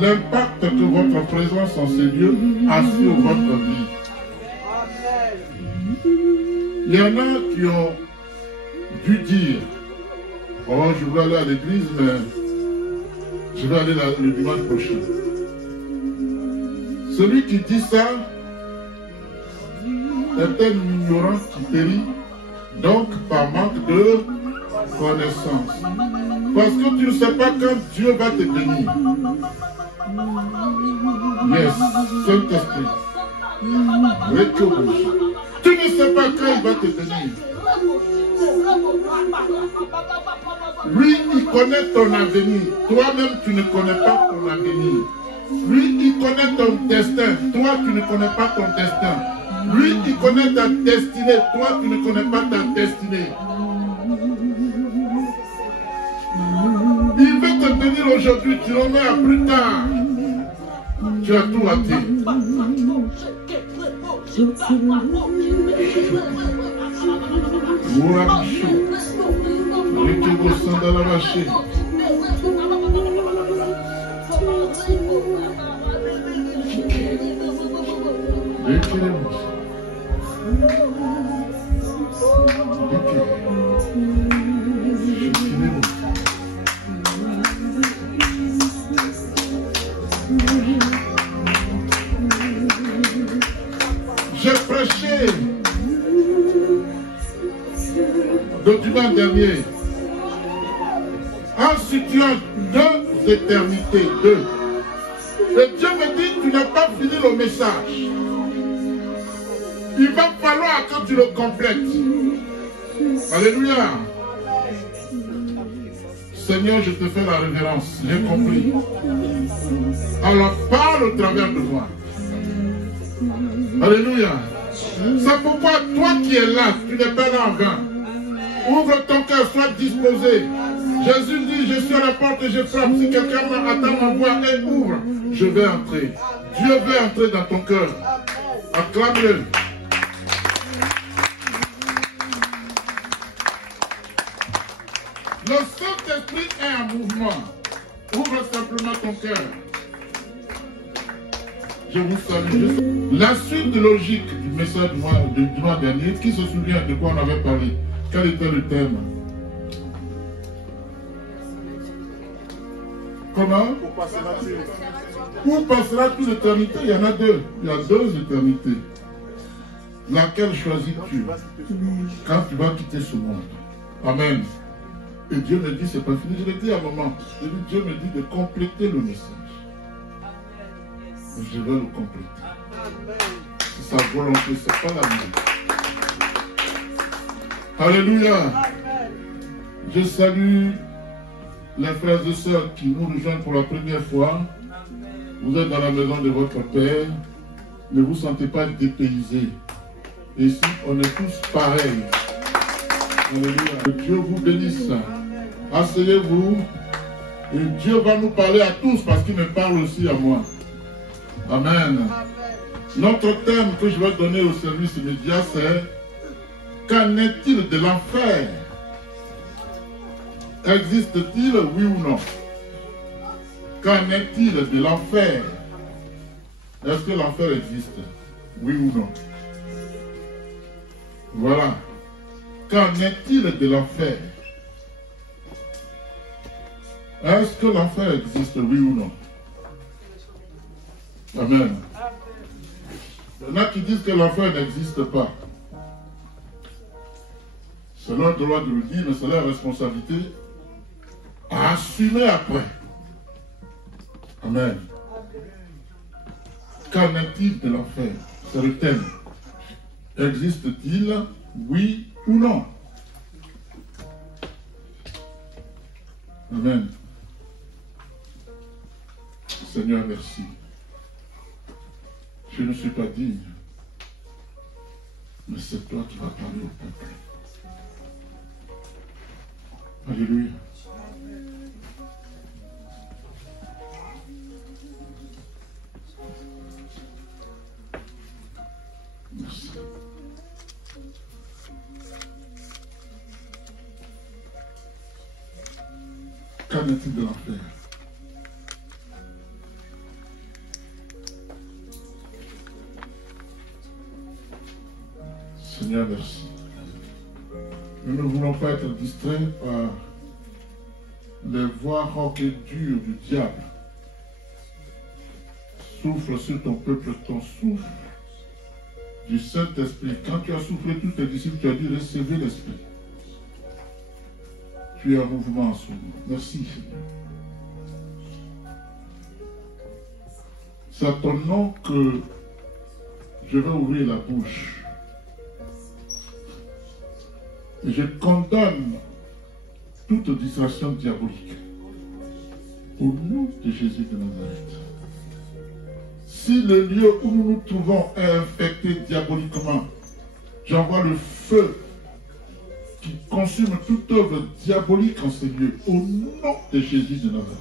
L'impact que votre présence en ces lieux a sur votre vie. Il y en a qui ont dû dire, oh, je veux aller à l'église, mais je vais aller le dimanche prochain. Celui qui dit ça est un ignorant qui périt, donc par manque de connaissance. Parce que tu ne sais pas quand Dieu va te bénir. Yes, Saint-Esprit. Tu ne sais pas quand il va te bénir. Lui, il connaît ton avenir. Toi-même, tu ne connais pas ton avenir. Lui, il connaît ton destin. Toi, tu ne connais pas ton destin. Lui, il connaît ta destinée. Toi, tu ne connais pas ta destinée. Il veut te bénir aujourd'hui, tu le mets à plus tard. Tu as tout raté. J'ai prêché le dimanche dernier en situant deux éternités, deux. Et Dieu me dit, tu n'as pas fini le message. Il va falloir que tu le complètes. Alléluia. Seigneur, je te fais la révérence. J'ai compris. Alors parle au travers de moi. Alléluia. C'est pourquoi toi qui es là, tu n'es pas là en vain. Ouvre ton cœur, sois disposé. Jésus dit, je suis à la porte et je frappe. Si quelqu'un attend ma voix et ouvre, je vais entrer. Dieu veut entrer dans ton cœur. Acclame-le. Le Saint-Esprit est en mouvement. Ouvre simplement ton cœur. Je vous salue. La suite logique du message du mois dernier, qui se souvient de quoi on avait parlé? Quel était le thème? Comment? Où passera toute l'éternité? Il y en a deux. Il y a deux éternités. Laquelle choisis-tu quand tu vas quitter ce monde? Amen. Et Dieu me dit, c'est pas fini. Je l'ai dit à un moment. Dieu me dit de compléter le message. Je vais le compléter. C'est sa volonté, c'est pas la mienne. Alléluia. Je salue les frères et sœurs qui nous rejoignent pour la première fois. Vous êtes dans la maison de votre Père. Ne vous sentez pas dépaysés. Ici, on est tous pareils. Alléluia. Que Dieu vous bénisse. Asseyez-vous. Et Dieu va nous parler à tous parce qu'il me parle aussi à moi. Amen. Notre thème que je vais donner au service immédiat, c'est qu'en est-il de l'enfer? Existe-t-il, oui ou non? Qu'en est-il de l'enfer? Est-ce que l'enfer existe? Oui ou non? Voilà. Qu'en est-il de l'enfer? Est-ce que l'enfer existe, oui ou non? Amen. Il y en a qui disent que l'enfer n'existe pas. C'est leur droit de le dire, mais c'est leur responsabilité à assumer après. Amen. Qu'en est-il de l'enfer? C'est le thème. Existe-t-il, oui ou non? Amen. Seigneur, merci. Je ne suis pas digne, mais c'est toi qui vas parler au peuple. Alléluia. Merci. Qu'en est-il de l'enfer? Seigneur, merci. Nous ne voulons pas être distraits par les voix roquées dures du diable. Souffle sur ton peuple, ton souffle du Saint-Esprit. Quand tu as soufflé tous tes disciples, tu as dit recevez l'Esprit. Tu es en mouvement en ce moment. Merci, Seigneur. C'est à ton nom que je vais ouvrir la bouche. Et je condamne toute distraction diabolique. Au nom de Jésus de Nazareth. Si le lieu où nous nous trouvons est infecté diaboliquement, j'envoie le feu qui consume toute œuvre diabolique en ces lieux. Au nom de Jésus de Nazareth.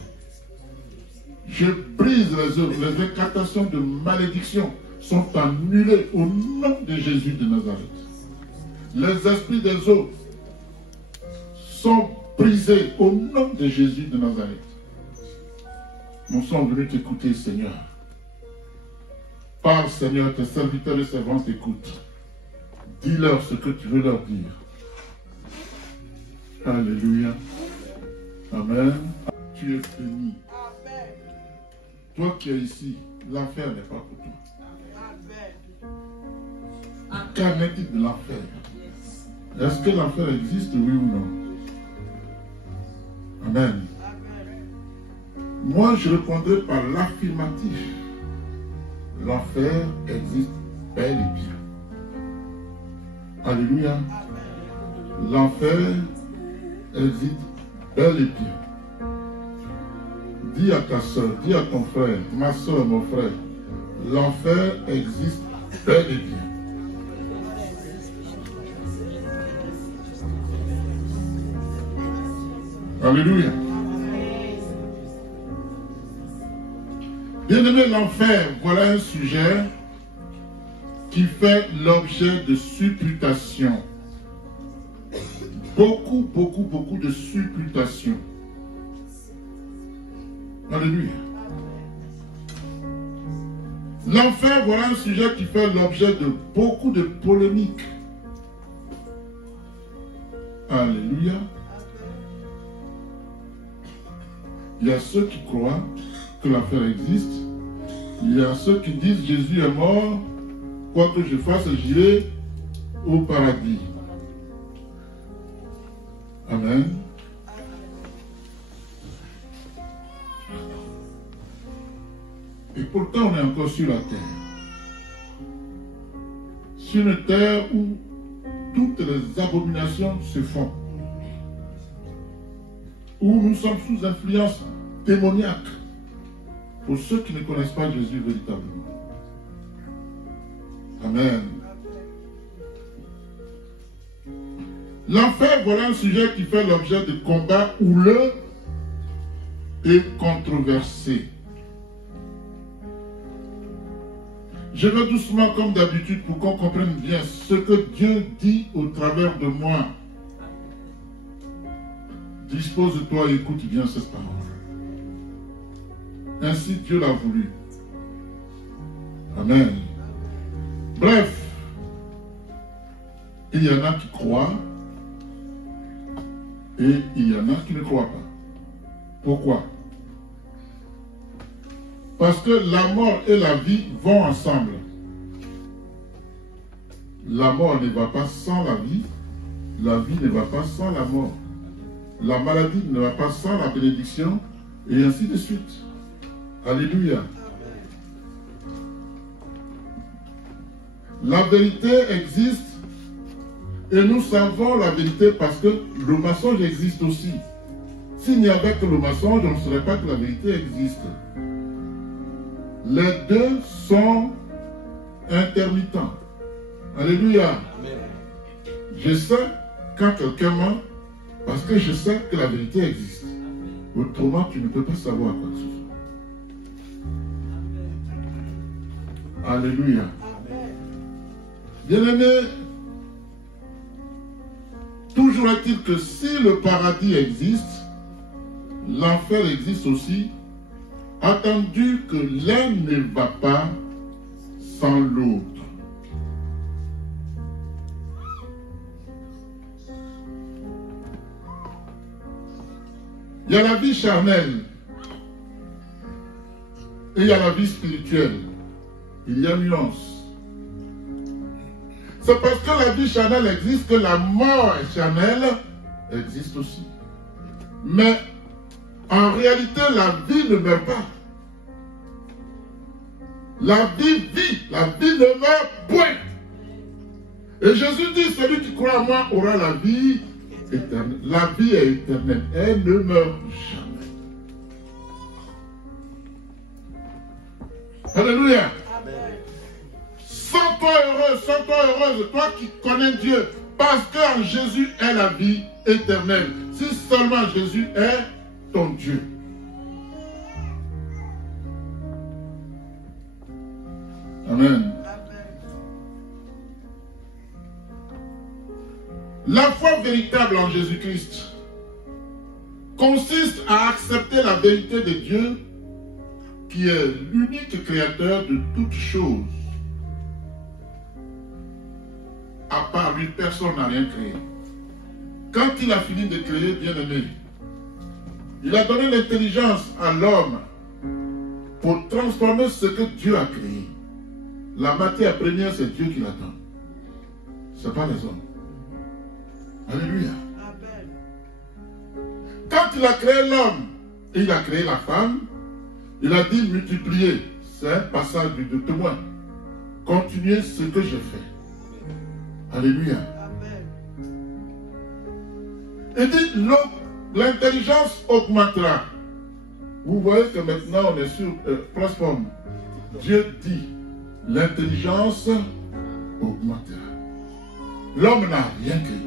Je brise les œuvres, les incantations de malédiction sont annulées au nom de Jésus de Nazareth. Les esprits des eaux sont brisés au nom de Jésus de Nazareth. Nous sommes venus t'écouter, Seigneur. Parle, Seigneur, tes serviteurs et servantes t'écoutent. Dis-leur ce que tu veux leur dire. Alléluia. Amen. Tu es béni. Toi qui es ici, l'enfer n'est pas pour toi. Qu'en est-il de l'enfer? Est-ce que l'enfer existe, oui ou non? Amen. Moi, je répondrai par l'affirmatif. L'enfer existe bel et bien. Alléluia. L'enfer existe bel et bien. Dis à ta soeur, dis à ton frère, ma soeur, mon frère, l'enfer existe bel et bien. Alléluia. Bien-aimé, l'enfer, voilà un sujet qui fait l'objet de supputations. Beaucoup de supputations. Alléluia. L'enfer, voilà un sujet qui fait l'objet de beaucoup de polémiques. Alléluia. Il y a ceux qui croient que l'enfer existe. Il y a ceux qui disent Jésus est mort, quoi que je fasse, j'irai au paradis. Amen. Et pourtant, on est encore sur la terre. Sur une terre où toutes les abominations se font. Où nous sommes sous influence démoniaque. Pour ceux qui ne connaissent pas Jésus véritablement. Amen. L'enfer, voilà un sujet qui fait l'objet de combats houleux et controversés. Je vais doucement comme d'habitude pour qu'on comprenne bien ce que Dieu dit au travers de moi. Dispose-toi et écoute bien cette parole. Ainsi Dieu l'a voulu. Amen. Bref, il y en a qui croient et il y en a qui ne croient pas. Pourquoi? Parce que la mort et la vie vont ensemble. La mort ne va pas sans la vie ne va pas sans la mort. La maladie ne va pas sans la bénédiction, et ainsi de suite. Alléluia. La vérité existe et nous savons la vérité parce que le mensonge existe aussi. S'il n'y avait que le mensonge, on ne saurait pas que la vérité existe. Les deux sont intermittents. Alléluia. Je sais quand quelqu'un ment parce que je sais que la vérité existe. Autrement, tu ne peux pas savoir quoi que ce soit. Alléluia. Bien-aimé, toujours est-il que si le paradis existe, l'enfer existe aussi, attendu que l'un ne va pas sans l'autre. Il y a la vie charnelle et il y a la vie spirituelle. Il y a une nuance. C'est parce que la vie charnelle existe que la mort charnelle existe aussi. Mais en réalité, la vie ne meurt pas. La vie vit, la vie ne meurt point. Et Jésus dit, celui qui croit à moi aura la vie éternelle. La vie est éternelle, elle ne meurt jamais. Alléluia. Sens-toi heureux, sens-toi heureuse, toi qui connais Dieu, parce qu'en Jésus est la vie éternelle. Si seulement Jésus est ton Dieu. Amen. La foi véritable en Jésus-Christ consiste à accepter la vérité de Dieu qui est l'unique créateur de toutes choses. À part lui, personne n'a rien créé. Quand il a fini de créer, bien aimé, il a donné l'intelligence à l'homme pour transformer ce que Dieu a créé. La matière première, c'est Dieu qui l'attend. Ce n'est pas les hommes. Alléluia. Quand il a créé l'homme et il a créé la femme, il a dit multiplier. C'est un passage de témoin. Continuez ce que j'ai fait. Alléluia. Il dit l'intelligence augmentera. Vous voyez que maintenant on est sur plateforme. Dieu dit l'intelligence augmentera. L'homme n'a rien créé.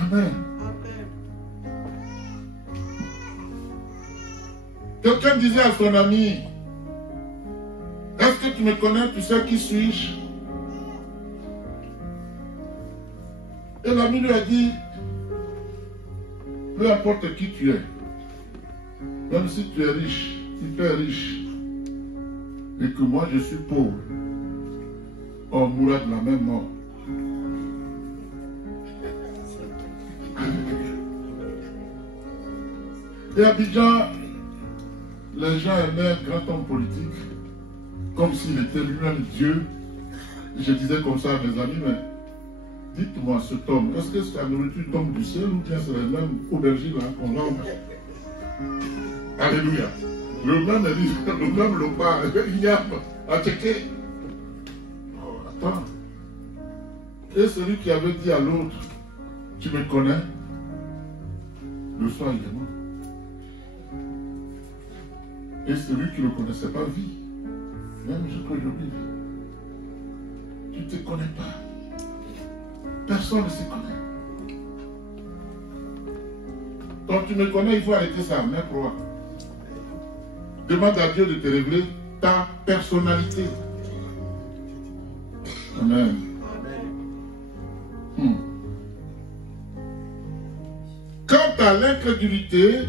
Amen. Quelqu'un disait à son ami, est-ce que tu me connais, tu sais qui suis-je? Et l'ami lui a dit, peu importe qui tu es, même si tu es riche, si tu es riche, et que moi je suis pauvre, on mourra de la même mort. Et à Abidjan, les gens aimaient un grand homme politique, comme s'il était lui-même Dieu. Je disais comme ça à mes amis, mais dites-moi cet homme, est-ce que sa nourriture tombe du ciel ou bien c'est les mêmes aubergines là qu'on vend? Alléluia. Le même lopa, il y a à checker. Oh, attends. Et celui qui avait dit à l'autre, tu me connais, le soir il est mort. Et celui qui ne le connaissait pas vit. Même jusqu'à aujourd'hui. Tu ne te connais pas. Personne ne se connaît. Donc tu me connais, il faut arrêter ça, mais pourquoi? Demande à Dieu de te révéler ta personnalité. Amen. Quant à l'incrédulité,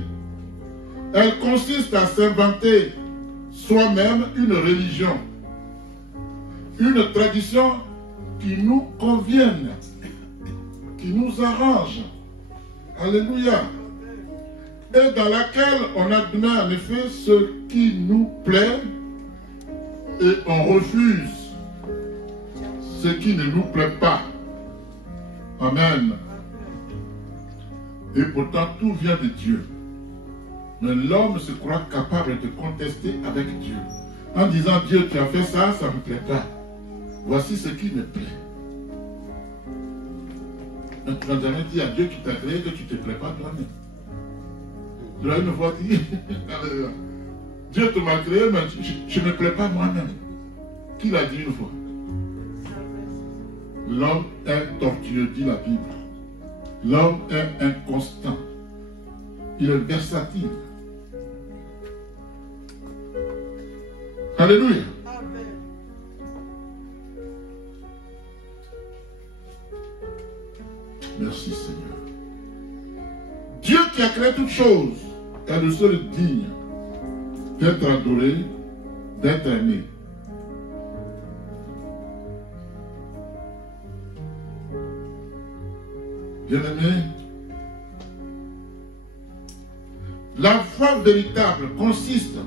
elle consiste à s'inventer soi-même une religion, une tradition qui nous convienne, qui nous arrange. Alléluia. Et dans laquelle on admet en effet ce qui nous plaît et on refuse ce qui ne nous plaît pas. Amen. Et pourtant tout vient de Dieu. Mais l'homme se croit capable de contester avec Dieu. En disant, Dieu, tu as fait ça, ça ne me plaît pas. Voici ce qui me plaît. Mais tu n'as jamais dit à Dieu qui t'a créé que tu ne te plais pas toi-même. Tu l'as une fois dit, Dieu te m'a créé, mais je ne me plais pas moi-même. Qui l'a dit une fois? L'homme est tortueux, dit la Bible. L'homme est inconstant. Il est versatile. Alléluia. Merci Seigneur. Dieu qui a créé toutes choses est le seul digne d'être adoré, d'être aimé. Bien-aimé, la foi véritable consiste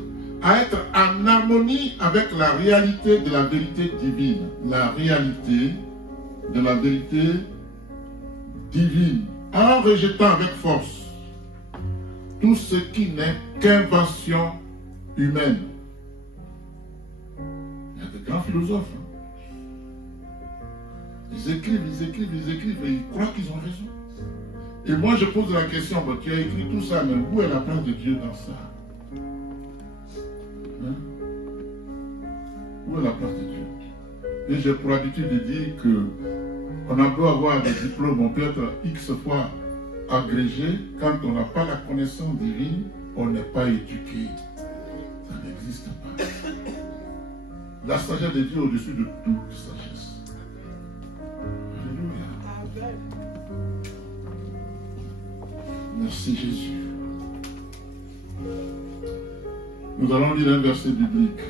à être en harmonie avec la réalité de la vérité divine. La réalité de la vérité divine. En rejetant avec force tout ce qui n'est qu'invention humaine. Il y a de grands philosophes. Ils écrivent et ils croient qu'ils ont raison. Et moi je pose la question, tu as écrit tout ça, mais où est la place de Dieu dans ça? Hein? Où est la place de Dieu? Et j'ai pour habitude de dire que on a beau avoir des diplômes, on peut être X fois agrégé, quand on n'a pas la connaissance divine, on n'est pas éduqué. Ça n'existe pas. La sagesse de Dieu au-dessus de toute sagesse. Alléluia. Merci Jésus. Nous allons lire un verset biblique.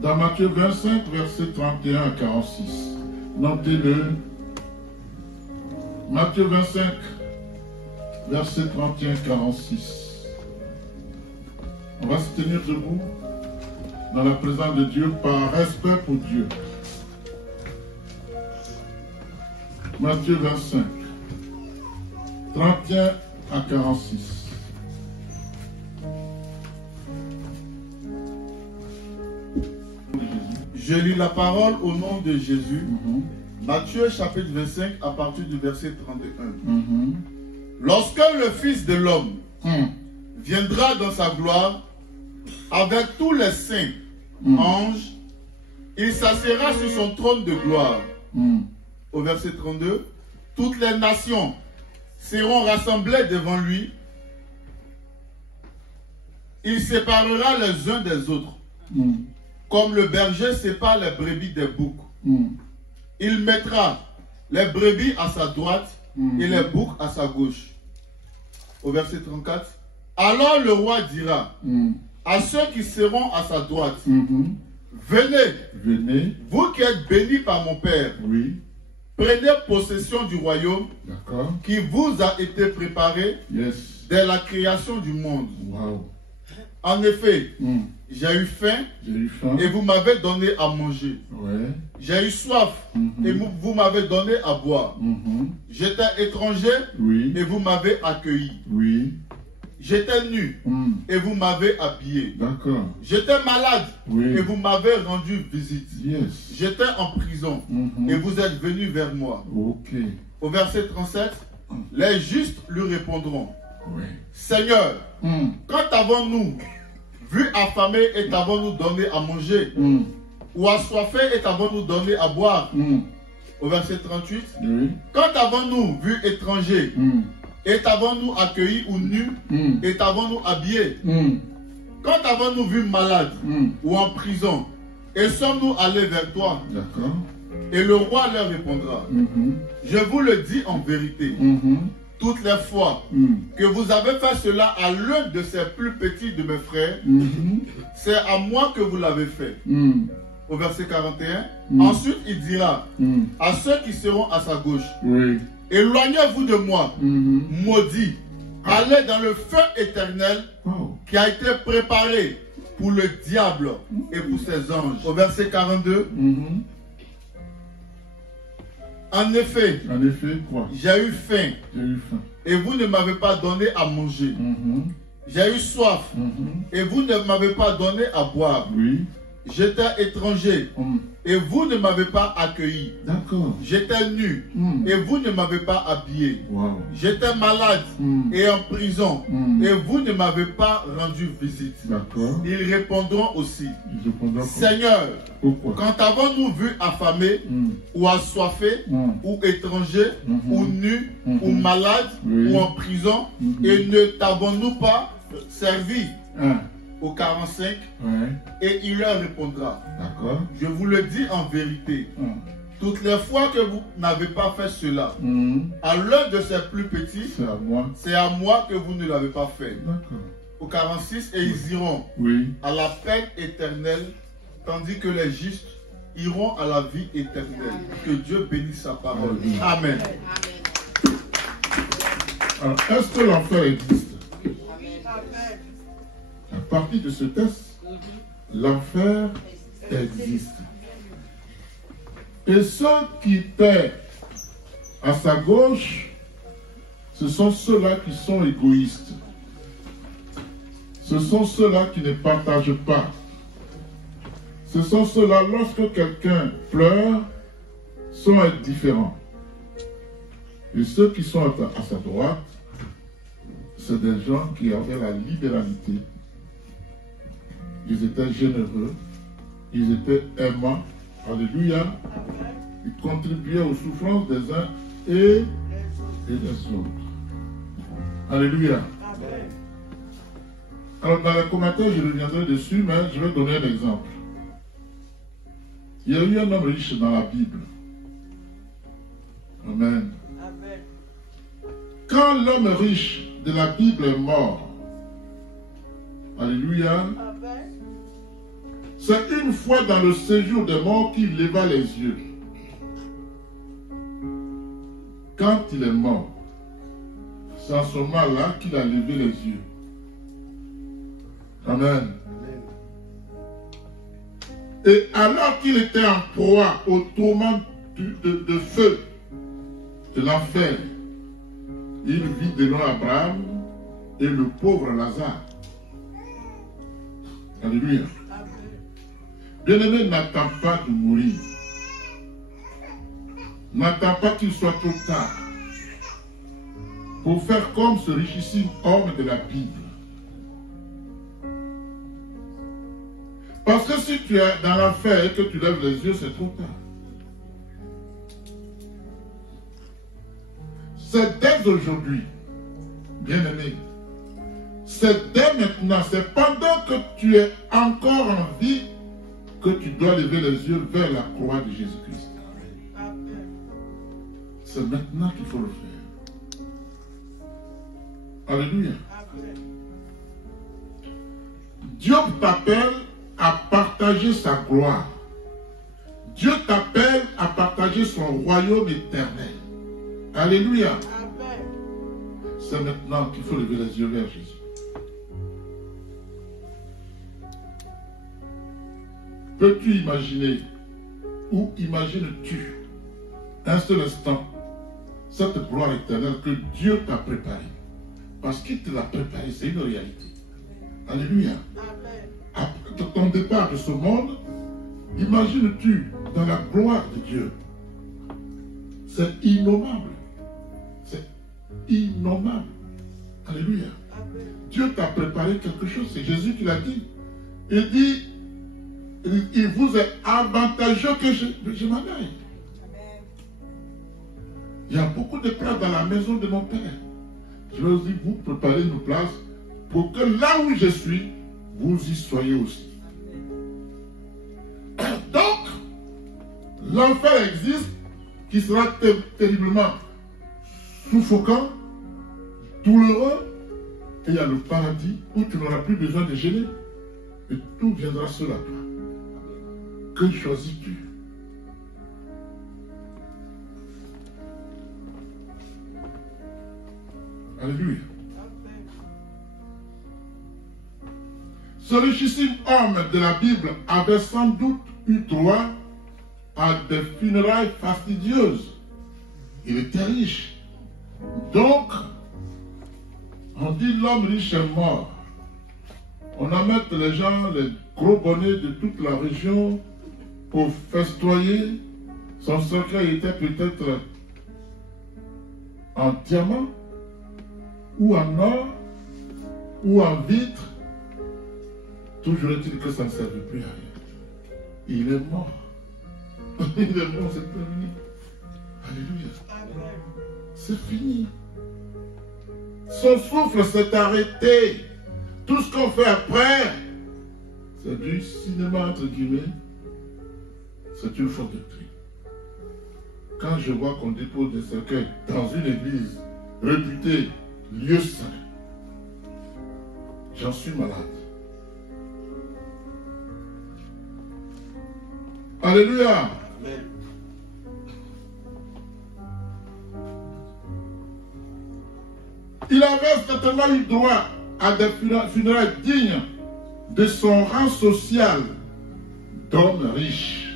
Dans Matthieu 25, verset 31 à 46. Notez-le. Matthieu 25, verset 31 à 46. On va se tenir debout dans la présence de Dieu par respect pour Dieu. Matthieu 25, 31 à 46. Je lis la parole au nom de Jésus. Matthieu chapitre 25 à partir du verset 31. Lorsque le Fils de l'homme viendra dans sa gloire avec tous les saints anges, il s'assiera sur son trône de gloire. Au verset 32, toutes les nations seront rassemblées devant lui. Il séparera les uns des autres. Comme le berger sépare les brebis des boucs. Il mettra les brebis à sa droite et les boucs à sa gauche. Au verset 34. Alors le roi dira à ceux qui seront à sa droite, venez, vous qui êtes bénis par mon Père, Prenez possession du royaume qui vous a été préparé dès la création du monde. Wow. En effet, j'ai eu faim et vous m'avez donné à manger. J'ai eu soif et vous m'avez donné à boire. J'étais étranger et vous m'avez accueilli. J'étais nu et vous m'avez habillé. J'étais malade et vous m'avez rendu visite. J'étais en prison et vous êtes venus vers moi. Au verset 37, les justes lui répondront, Seigneur, quand avons-nous vu affamé et t'avons-nous donné à manger, ou assoiffé et t'avons-nous donné à boire? Au verset 38, quand avons-nous vu étranger et t'avons-nous accueilli ou nu et t'avons-nous habillé? Quand avons-nous vu malade ou en prison et sommes-nous allés vers toi? Et le roi leur répondra, je vous le dis en vérité, toutes les fois que vous avez fait cela à l'un de ces plus petits de mes frères, c'est à moi que vous l'avez fait. Au verset 41, ensuite il dira à ceux qui seront à sa gauche, éloignez-vous de moi, maudits, allez dans le feu éternel qui a été préparé pour le diable et pour ses anges. Au verset 42, en effet, j'ai eu faim et vous ne m'avez pas donné à manger. J'ai eu soif et vous ne m'avez pas donné à boire. J'étais étranger et vous ne m'avez pas accueilli. J'étais nu et vous ne m'avez pas habillé. J'étais malade et en prison et vous ne m'avez pas rendu visite. Ils répondront aussi, Seigneur, quand avons-nous vu affamé ou assoiffé ou étranger ou nu ou malade ou en prison et ne t'avons-nous pas servi? Au 45, et il leur répondra, je vous le dis en vérité, toutes les fois que vous n'avez pas fait cela, à l'un de ces plus petits, c'est à moi que vous ne l'avez pas fait. Au 46, et ils iront à la peine éternelle, tandis que les justes iront à la vie éternelle. Que Dieu bénisse sa parole. Amen. Alors, est-ce que l'enfer existe? À partir de ce test, l'enfer existe. Et ceux qui étaient à sa gauche, ce sont ceux-là qui sont égoïstes. Ce sont ceux-là qui ne partagent pas. Ce sont ceux-là, lorsque quelqu'un pleure, sont indifférents. Et ceux qui sont à sa droite, c'est des gens qui avaient la libéralité. Ils étaient généreux, ils étaient aimants, alléluia. Ils contribuaient aux souffrances des uns et des autres. Alléluia. Alors dans les commentaires, je reviendrai dessus, mais je vais donner un exemple. Il y a eu un homme riche dans la Bible. Amen. Quand l'homme riche de la Bible est mort, alléluia, c'est une fois dans le séjour des morts qu'il leva les yeux. Quand il est mort, c'est à ce moment-là qu'il a levé les yeux. Amen. Et alors qu'il était en proie au tourment de feu de l'enfer, il vit devant Abraham et le pauvre Lazare. Alléluia. Bien-aimé, n'attends pas de mourir. N'attends pas qu'il soit trop tard pour faire comme ce richissime homme de la Bible. Parce que si tu es dans l'enfer et que tu lèves les yeux, c'est trop tard. C'est dès aujourd'hui, bien-aimé. C'est dès maintenant, c'est pendant que tu es encore en vie que tu dois lever les yeux vers la croix de Jésus-Christ. C'est maintenant qu'il faut le faire. Alléluia. Dieu t'appelle à partager sa gloire. Dieu t'appelle à partager partager son royaume éternel. Alléluia. C'est maintenant qu'il faut lever les yeux vers Jésus. Peux-tu imaginer, ou imagines-tu, un seul instant, cette gloire éternelle que Dieu t'a préparée? Parce qu'il te l'a préparée, c'est une réalité. Alléluia. Après ton départ de ce monde, imagines-tu dans la gloire de Dieu? C'est innommable. C'est innommable. Alléluia. Dieu t'a préparé quelque chose, c'est Jésus qui l'a dit. Il dit, il vous est avantageux que je m'en aille. Il y a beaucoup de places dans la maison de mon Père. Je vais aussi vous préparer une place pour que là où je suis, vous y soyez aussi. Donc, l'enfer existe, qui sera terriblement suffocant, douloureux, et il y a le paradis où tu n'auras plus besoin de gêner. Et tout viendra seul à toi. Que choisis-tu? Alléluia. Ce richissime homme de la Bible avait sans doute eu droit à des funérailles fastidieuses. Il était riche. Donc, on dit l'homme riche est mort. On amène les gens, les gros bonnets de toute la région pour festoyer. Son cercueil était peut-être en diamant, ou en or, ou en vitre. Toujours est-il que ça ne servait plus à rien. Il est mort. Il est mort, c'est terminé. Alléluia. C'est fini. Son souffle s'est arrêté. Tout ce qu'on fait après, c'est du cinéma, entre guillemets. C'est une faute de tri. Quand je vois qu'on dépose des cercueils dans une église réputée lieu saint, j'en suis malade. Alléluia. Amen. Il avait certainement eu droit à des funérailles dignes de son rang social d'homme riche.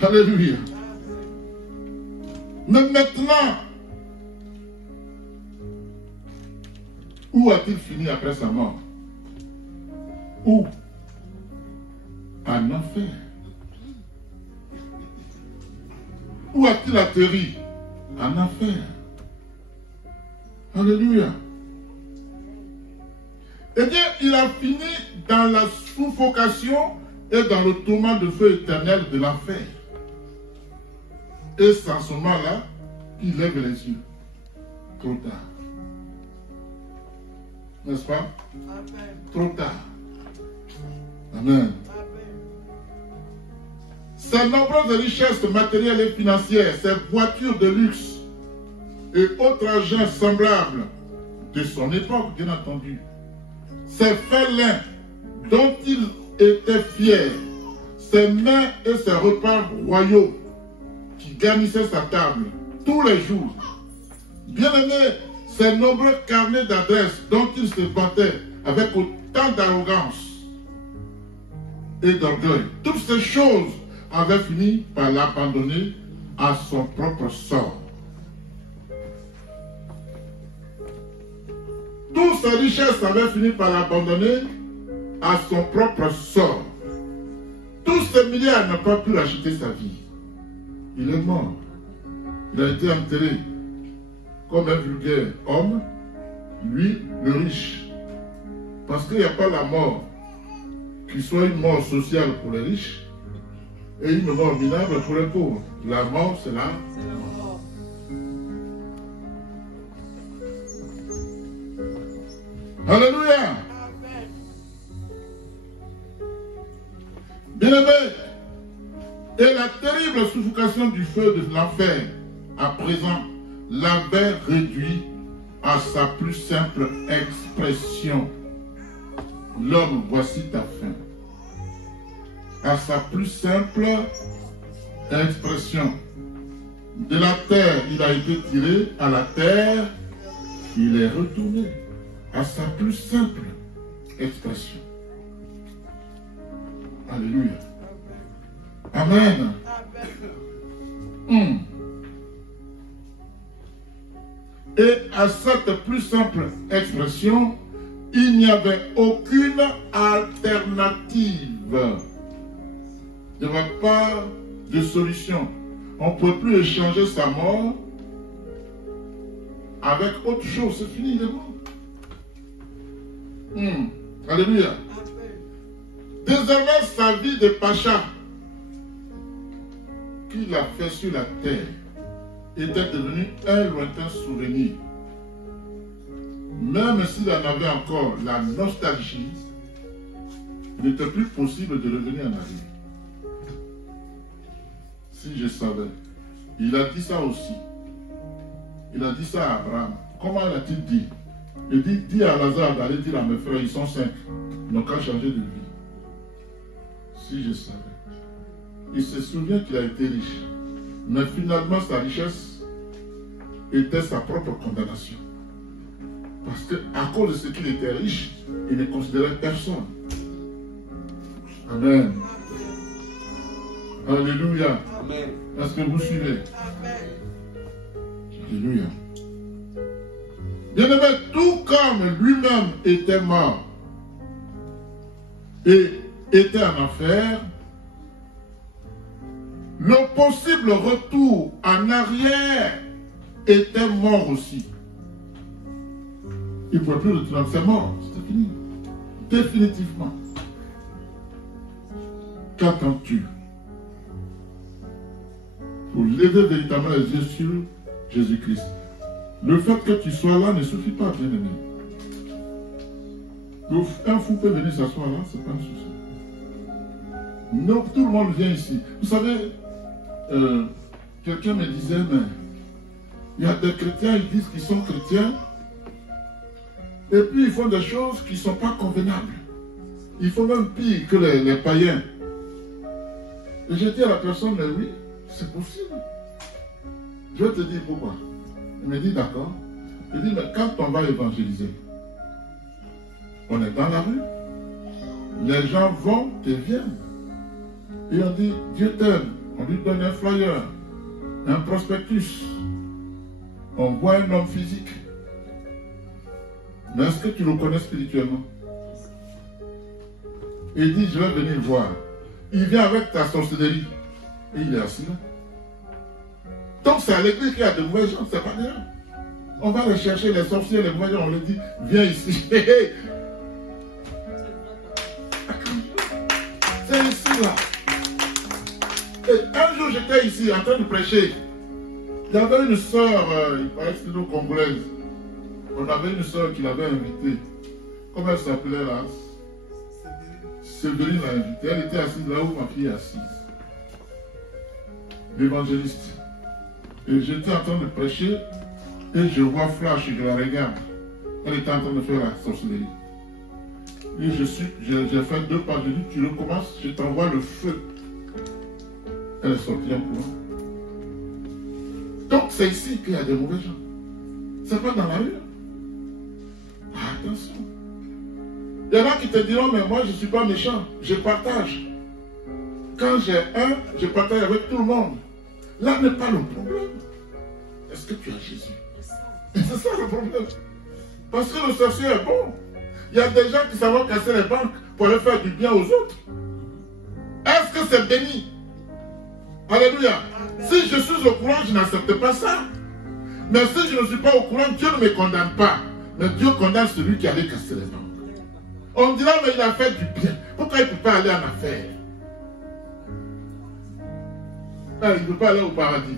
Alléluia. Mais maintenant, où a-t-il fini après sa mort? Où? En enfer. Où a-t-il atterri? En enfer. Alléluia. Eh bien, il a fini dans la suffocation et dans le tourment de feu éternel de l'enfer. Et c'est en ce moment-là qu'il lève les yeux. Trop tard. N'est-ce pas? Amen. Trop tard. Amen. Ses nombreuses richesses matérielles et financières, ses voitures de luxe et autres agents semblables de son époque, bien entendu, ses félins dont il était fier, ses mains et ses repas royaux qui garnissaient sa table tous les jours. Bien-aimé, ses nombreux carnets d'adresses dont il se vantait avec autant d'arrogance et d'orgueil. Toutes ces choses avaient fini par l'abandonner à son propre sort. Toutes ces richesses avaient fini par l'abandonner à son propre sort. Tous ces milliards n'ont pas pu acheter sa vie. Il est mort. Il a été enterré comme un vulgaire homme, lui, le riche. Parce qu'il n'y a pas la mort qui soit une mort sociale pour les riches et une mort minable pour les pauvres. La mort, c'est la mort. Alléluia. Bien-aimé, et la terrible suffocation du feu de l'enfer, à présent, l'avait réduit à sa plus simple expression. L'homme, voici ta fin. À sa plus simple Expression. De la terre, il a été tiré, à la terre, il est retourné. À sa plus simple expression. Alléluia. Amen. Et à cette plus simple expression, il n'y avait aucune alternative. Il n'y avait pas de solution. On ne peut plus échanger sa mort avec autre chose. C'est fini, il est mort. Alléluia. Désormais, sa vie de pacha qu'il a fait sur la terre était devenu un lointain souvenir. Même s'il en avait encore la nostalgie, il n'était plus possible de revenir en arrière. Si je savais. Il a dit ça aussi. Il a dit ça à Abraham. Comment l'a-t-il dit? Il dit, dis à Lazare d'aller dire à mes frères, ils sont 5. Ils n'ont qu'à changer de vie. Si je savais. Il se souvient qu'il a été riche. Mais finalement, sa richesse était sa propre condamnation. Parce qu'à cause de ce qu'il était riche, il ne considérait personne. Amen. Alléluia. Amen. Est-ce que vous suivez? Amen. Alléluia. Bien-aimé, tout comme lui-même était mort et était en enfer, le possible retour en arrière était mort aussi. Il ne pouvait plus retourner, c'est mort, c'était fini. Définitivement. Qu'attends-tu pour lever véritablement les yeux sur Jésus-Christ? Le fait que tu sois là ne suffit pas, bien-aimé. Un fou peut venir s'asseoir là, ce n'est pas un souci. Non, tout le monde vient ici. Vous savez, quelqu'un me disait, mais il y a des chrétiens, ils disent qu'ils sont chrétiens, et puis ils font des choses qui ne sont pas convenables. Ils font même pire que les païens. Et j'ai dit à la personne, mais oui, c'est possible. Je vais te dire pourquoi. Il me dit, d'accord. Je dis, mais quand on va évangéliser, on est dans la rue, les gens vont et viennent. Et on dit, Dieu t'aime. On lui donne un flyer, un prospectus. On voit un homme physique. Mais est-ce que tu le connais spirituellement? Il dit, je vais venir voir. Il vient avec ta sorcellerie. Et il est assis là. Donc c'est à l'église qu'il y a de mauvais gens, c'est pas bien. On va rechercher les sorciers, les mauvais gens, on leur dit, viens ici. C'est ici là. Et un jour j'étais ici en train de prêcher. Il y avait une soeur, il paraît que c'était une Congolaise. On avait une soeur qui l'avait invitée. Comment elle s'appelait là? Séverine l'a invitée. Elle était assise là où ma fille est assise. L'évangéliste. Et j'étais en train de prêcher et je vois flash, je la regarde. Elle était en train de faire la sorcellerie. Et j'ai fait 2 pas, je dis, tu recommences, je t'envoie le feu. Elle est sortie en courant. Donc c'est ici qu'il y a des mauvais gens. C'est pas dans la rue. Attention. Il y en a qui te diront, mais moi je ne suis pas méchant, je partage. Quand j'ai un, je partage avec tout le monde. Là n'est pas le problème. Est-ce que tu as Jésus? C'est ça le problème. Parce que le sorcier est bon. Il y a des gens qui savent casser les banques pour aller faire du bien aux autres. Est-ce que c'est béni? Alléluia. Si je suis au courant, je n'accepte pas ça. Mais si je ne suis pas au courant, Dieu ne me condamne pas. Mais Dieu condamne celui qui allait casser les banques. On dira, mais il a fait du bien. Pourquoi il ne peut pas aller en affaires? Il ne peut pas aller au paradis.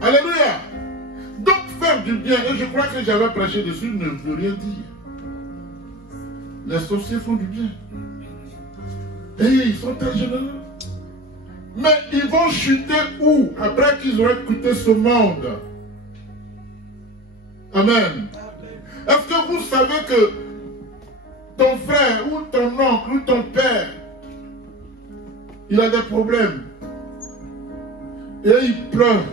Alléluia. Donc faire du bien, et je crois que j'avais prêché dessus, ne veut rien dire. Les sorciers font du bien. Et ils sont très généreux. Mais ils vont chuter où? Après qu'ils auraient coûté ce monde. Amen. Est-ce que vous savez que ton frère ou ton oncle ou ton père, il a des problèmes? et il pleure,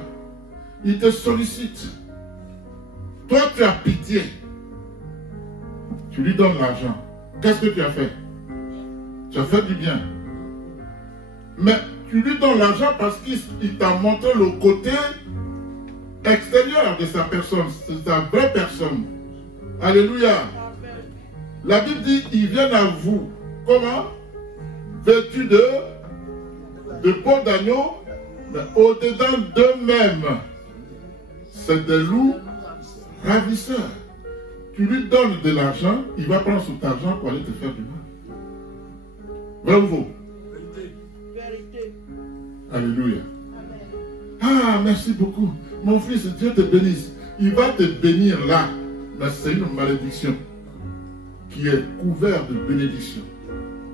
il te sollicite. Toi, tu as pitié. Tu lui donnes l'argent. Qu'est-ce que tu as fait? Tu as fait du bien. Mais tu lui donnes l'argent parce qu'il t'a montré le côté extérieur de sa personne, de sa vraie personne. Alléluia. La Bible dit, ils viennent à vous. Comment? Vêtus de peau d'agneau, mais au-dedans d'eux-mêmes, c'est des loups ravisseurs. Tu lui donnes de l'argent, il va prendre cet argent pour aller te faire du mal. Vrai ou faux? Alléluia. Ah, merci beaucoup. Mon fils, Dieu te bénisse. Il va te bénir là, mais c'est une malédiction qui est couverte de bénédiction.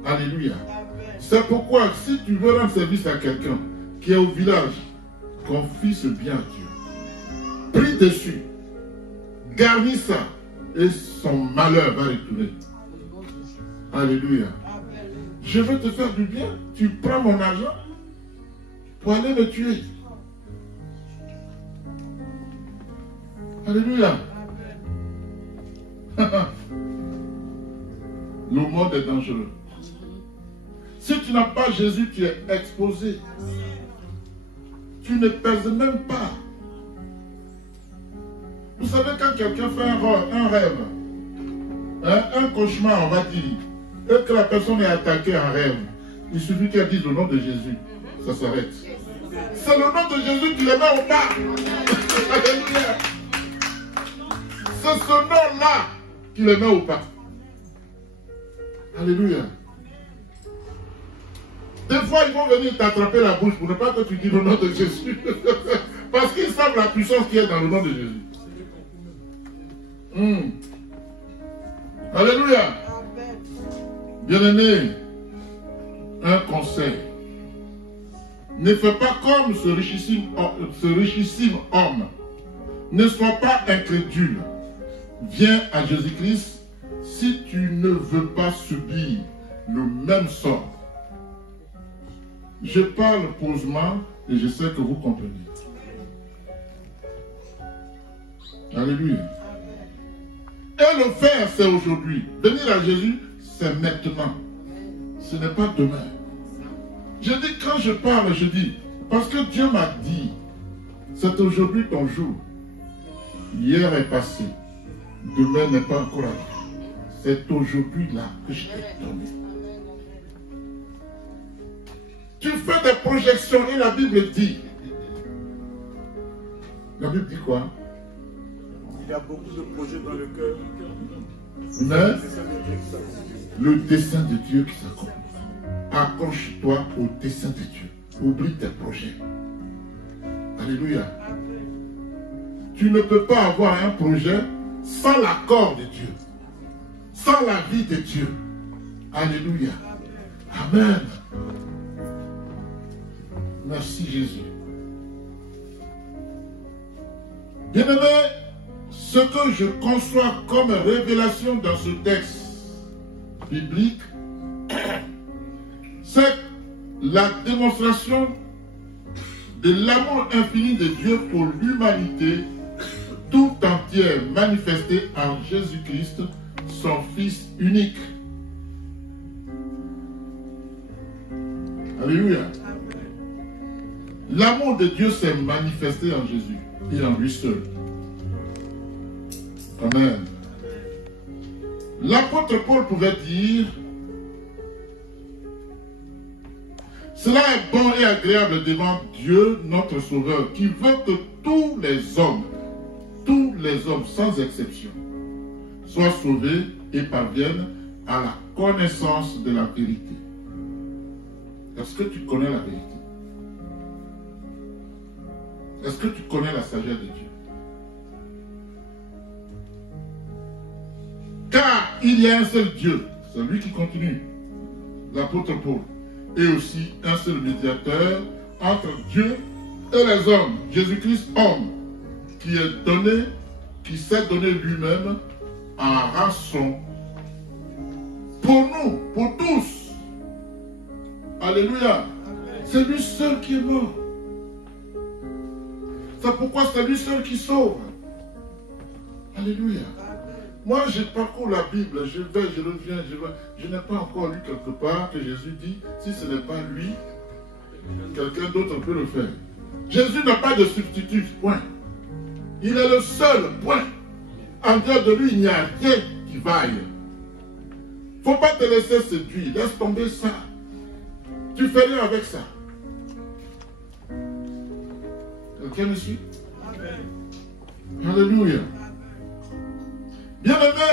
Alléluia. C'est pourquoi, si tu veux rendre service à quelqu'un qui est au village, confie ce bien à Dieu. Prie dessus. Garnis ça. Et son malheur va retourner. Alléluia. Je veux te faire du bien. Tu prends mon argent pour aller me tuer. Alléluia. Le monde est dangereux. Si tu n'as pas Jésus, tu es exposé. Tu ne pèses même pas. Vous savez, quand quelqu'un fait un rêve, un cauchemar, on va dire, et que la personne est attaquée en rêve, il suffit qu'elle dise le nom de Jésus. Ça s'arrête. C'est le nom de Jésus qui le met au pas. Alléluia. C'est ce nom-là qui le met au pas. Alléluia. Des fois, ils vont venir t'attraper la bouche pour ne pas que tu dises le nom de Jésus. Parce qu'ils savent la puissance qui est dans le nom de Jésus. Alléluia. Bien-aimé, un conseil. Ne fais pas comme ce richissime homme. Ne sois pas incrédule. Viens à Jésus-Christ si tu ne veux pas subir le même sort. Je parle posément et je sais que vous comprenez. Alléluia. Et le faire, c'est aujourd'hui. Venir à Jésus, c'est maintenant. Ce n'est pas demain. Je dis, quand je parle, je dis, parce que Dieu m'a dit, c'est aujourd'hui ton jour. Hier est passé. Demain n'est pas encore arrivé. C'est aujourd'hui là que je t'ai donné. Tu fais des projections et la Bible dit. La Bible dit quoi? Il y a beaucoup de projets dans le cœur. Mais le dessein de Dieu qui s'accomplit. Accroche-toi au dessein de Dieu. Oublie tes projets. Alléluia. Tu ne peux pas avoir un projet sans l'accord de Dieu. Sans la vie de Dieu. Alléluia. Amen. Merci Jésus. Bien-aimé, ce que je conçois comme révélation dans ce texte biblique, c'est la démonstration de l'amour infini de Dieu pour l'humanité tout entière manifestée en Jésus-Christ, son Fils unique. Alléluia. L'amour de Dieu s'est manifesté en Jésus et en lui seul. Amen. L'apôtre Paul pouvait dire: cela est bon et agréable devant Dieu, notre Sauveur, qui veut que tous les hommes sans exception, soient sauvés et parviennent à la connaissance de la vérité. Est-ce que tu connais la vérité? Est-ce que tu connais la sagesse de Dieu? Car il y a un seul Dieu, c'est lui qui continue, l'apôtre Paul, et aussi un seul médiateur entre Dieu et les hommes, Jésus-Christ homme, qui est donné, qui s'est donné lui-même en rançon pour nous, pour tous. Alléluia. C'est lui seul qui est mort. C'est pourquoi c'est lui seul qui sauve. Alléluia. Moi, je parcours la Bible, je vais, je reviens, je vais. Je n'ai pas encore lu quelque part que Jésus dit, si ce n'est pas lui, quelqu'un d'autre peut le faire. Jésus n'a pas de substitut, point. Il est le seul, point. En dehors de lui, il n'y a rien qui vaille. Il ne faut pas te laisser séduire, laisse tomber ça. Tu fais rien avec ça. Quelqu'un me suit? Alléluia. Bien-aimé,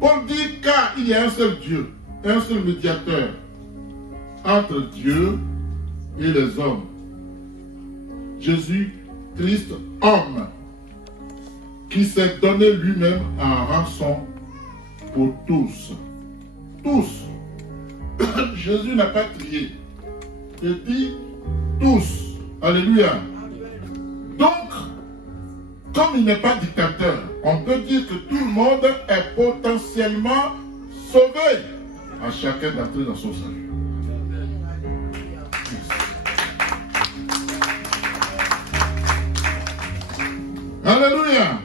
Paul dit car il y a un seul Dieu, un seul médiateur entre Dieu et les hommes. Jésus-Christ, homme, qui s'est donné lui-même en rançon pour tous. Tous. Jésus n'a pas trié. Il dit tous. Alléluia. Donc, comme il n'est pas dictateur, on peut dire que tout le monde est potentiellement sauvé. À chacun d'entrer dans son salut. Alléluia.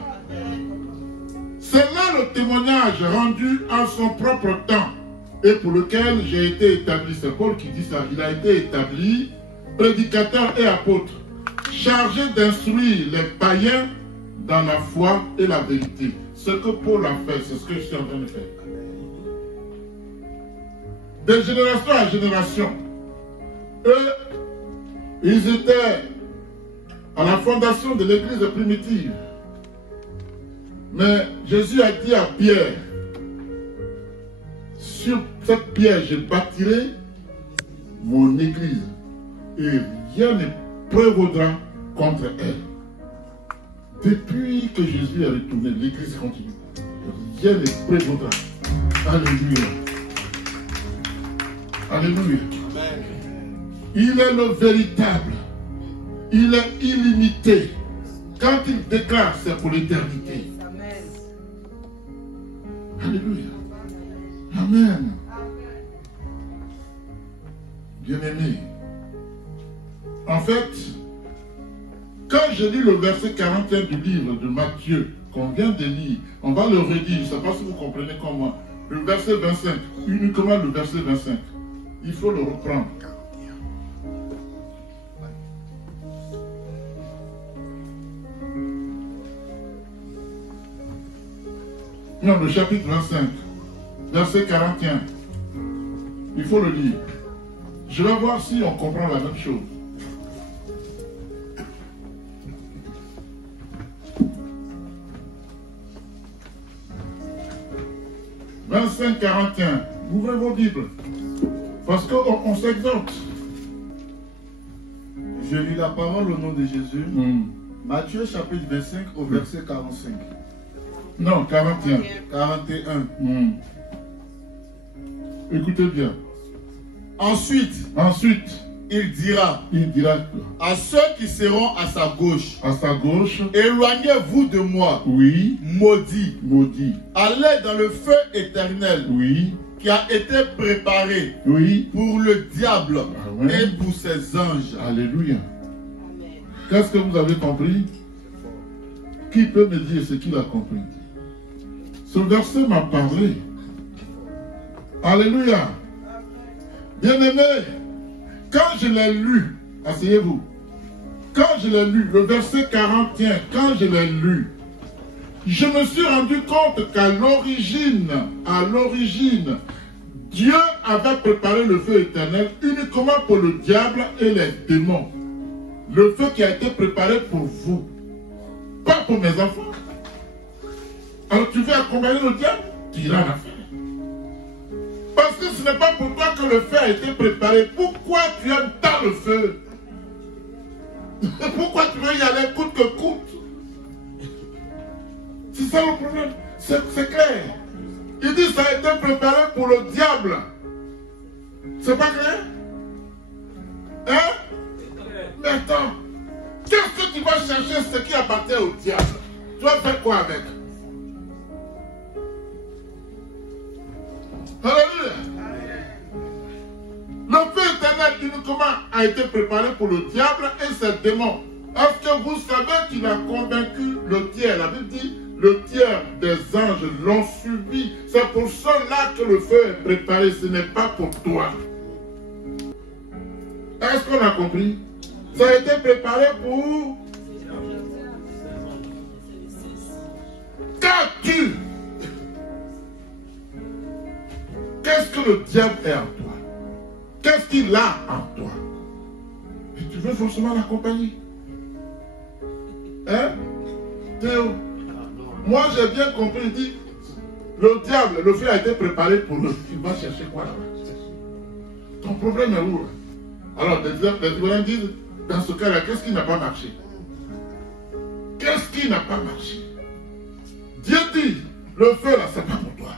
C'est là le témoignage rendu en son propre temps et pour lequel j'ai été établi. C'est Paul qui dit ça. Il a été établi prédicateur et apôtre, chargé d'instruire les païens dans la foi et la vérité. Ce que Paul a fait, c'est ce que je suis en train de faire. De génération à génération, eux, ils étaient à la fondation de l'église primitive. Mais Jésus a dit à Pierre, sur cette pierre, je bâtirai mon église et rien ne prévaudra contre elle. Depuis que Jésus est retourné, l'église continue. Rien ne prévaudra. Alléluia. Alléluia. Il est le véritable. Il est illimité. Quand il déclare, c'est pour l'éternité. Alléluia. Amen. Bien-aimé. En fait, quand je lis le verset 41 du livre de Matthieu, qu'on vient de lire, on va le redire, je ne sais pas si vous comprenez comme moi. Le verset 25, uniquement le verset 25. Il faut le reprendre. Non, le chapitre 25, verset 41. Il faut le lire. Je vais voir si on comprend la même chose. « 25-41. Ouvrez vos Bibles. Parce qu'on s'exhorte. Je lis la parole au nom de Jésus. Matthieu chapitre 25 au verset 45. Non, 41. 41. Écoutez bien. Ensuite, il dira à ceux qui seront à sa gauche, éloignez-vous de moi, oui, maudits, allez dans le feu éternel, oui, qui a été préparé, oui, pour le diable, Amen, et pour ses anges. Alléluia. Qu'est-ce que vous avez compris? Qui peut me dire ce qu'il a compris? Ce verset m'a parlé. Alléluia. Bien-aimé, quand je l'ai lu, asseyez-vous, quand je l'ai lu, le verset 41, quand je l'ai lu, je me suis rendu compte qu'à l'origine, Dieu avait préparé le feu éternel uniquement pour le diable et les démons. Le feu qui a été préparé pour vous, pas pour mes enfants. Alors tu veux accompagner le diable? Tu iras la faire. Parce que ce n'est pas pour toi que le feu a été préparé. Pourquoi tu aimes tant le feu? Pourquoi tu veux y aller coûte que coûte? C'est ça le problème. C'est clair. Il dit que ça a été préparé pour le diable. C'est pas clair? Hein? Mais attends. Qu'est-ce que tu vas chercher ce qui appartient au diable? Tu vas faire quoi avec? Alléluia. Le feu éternel éternel uniquement a été préparé pour le diable et ses démons. Est-ce que vous savez qu'il a convaincu le tiers? La Bible dit, le tiers des anges l'ont suivi. C'est pour cela que le feu est préparé. Ce n'est pas pour toi. Est-ce qu'on a compris? Ça a été préparé pour... Qu'as-tu? Qu'est-ce que le diable est en toi? Qu'est-ce qu'il a en toi? Et tu veux forcément l'accompagner. Hein? Théo? Moi j'ai bien compris, il dit, le diable, le feu a été préparé pour eux. Tu vas chercher quoi là-bas? Ton problème est où? Alors les divins disent, dans ce cas-là, qu'est-ce qui n'a pas marché? Qu'est-ce qui n'a pas marché? Dieu dit, le feu là, c'est pas pour toi.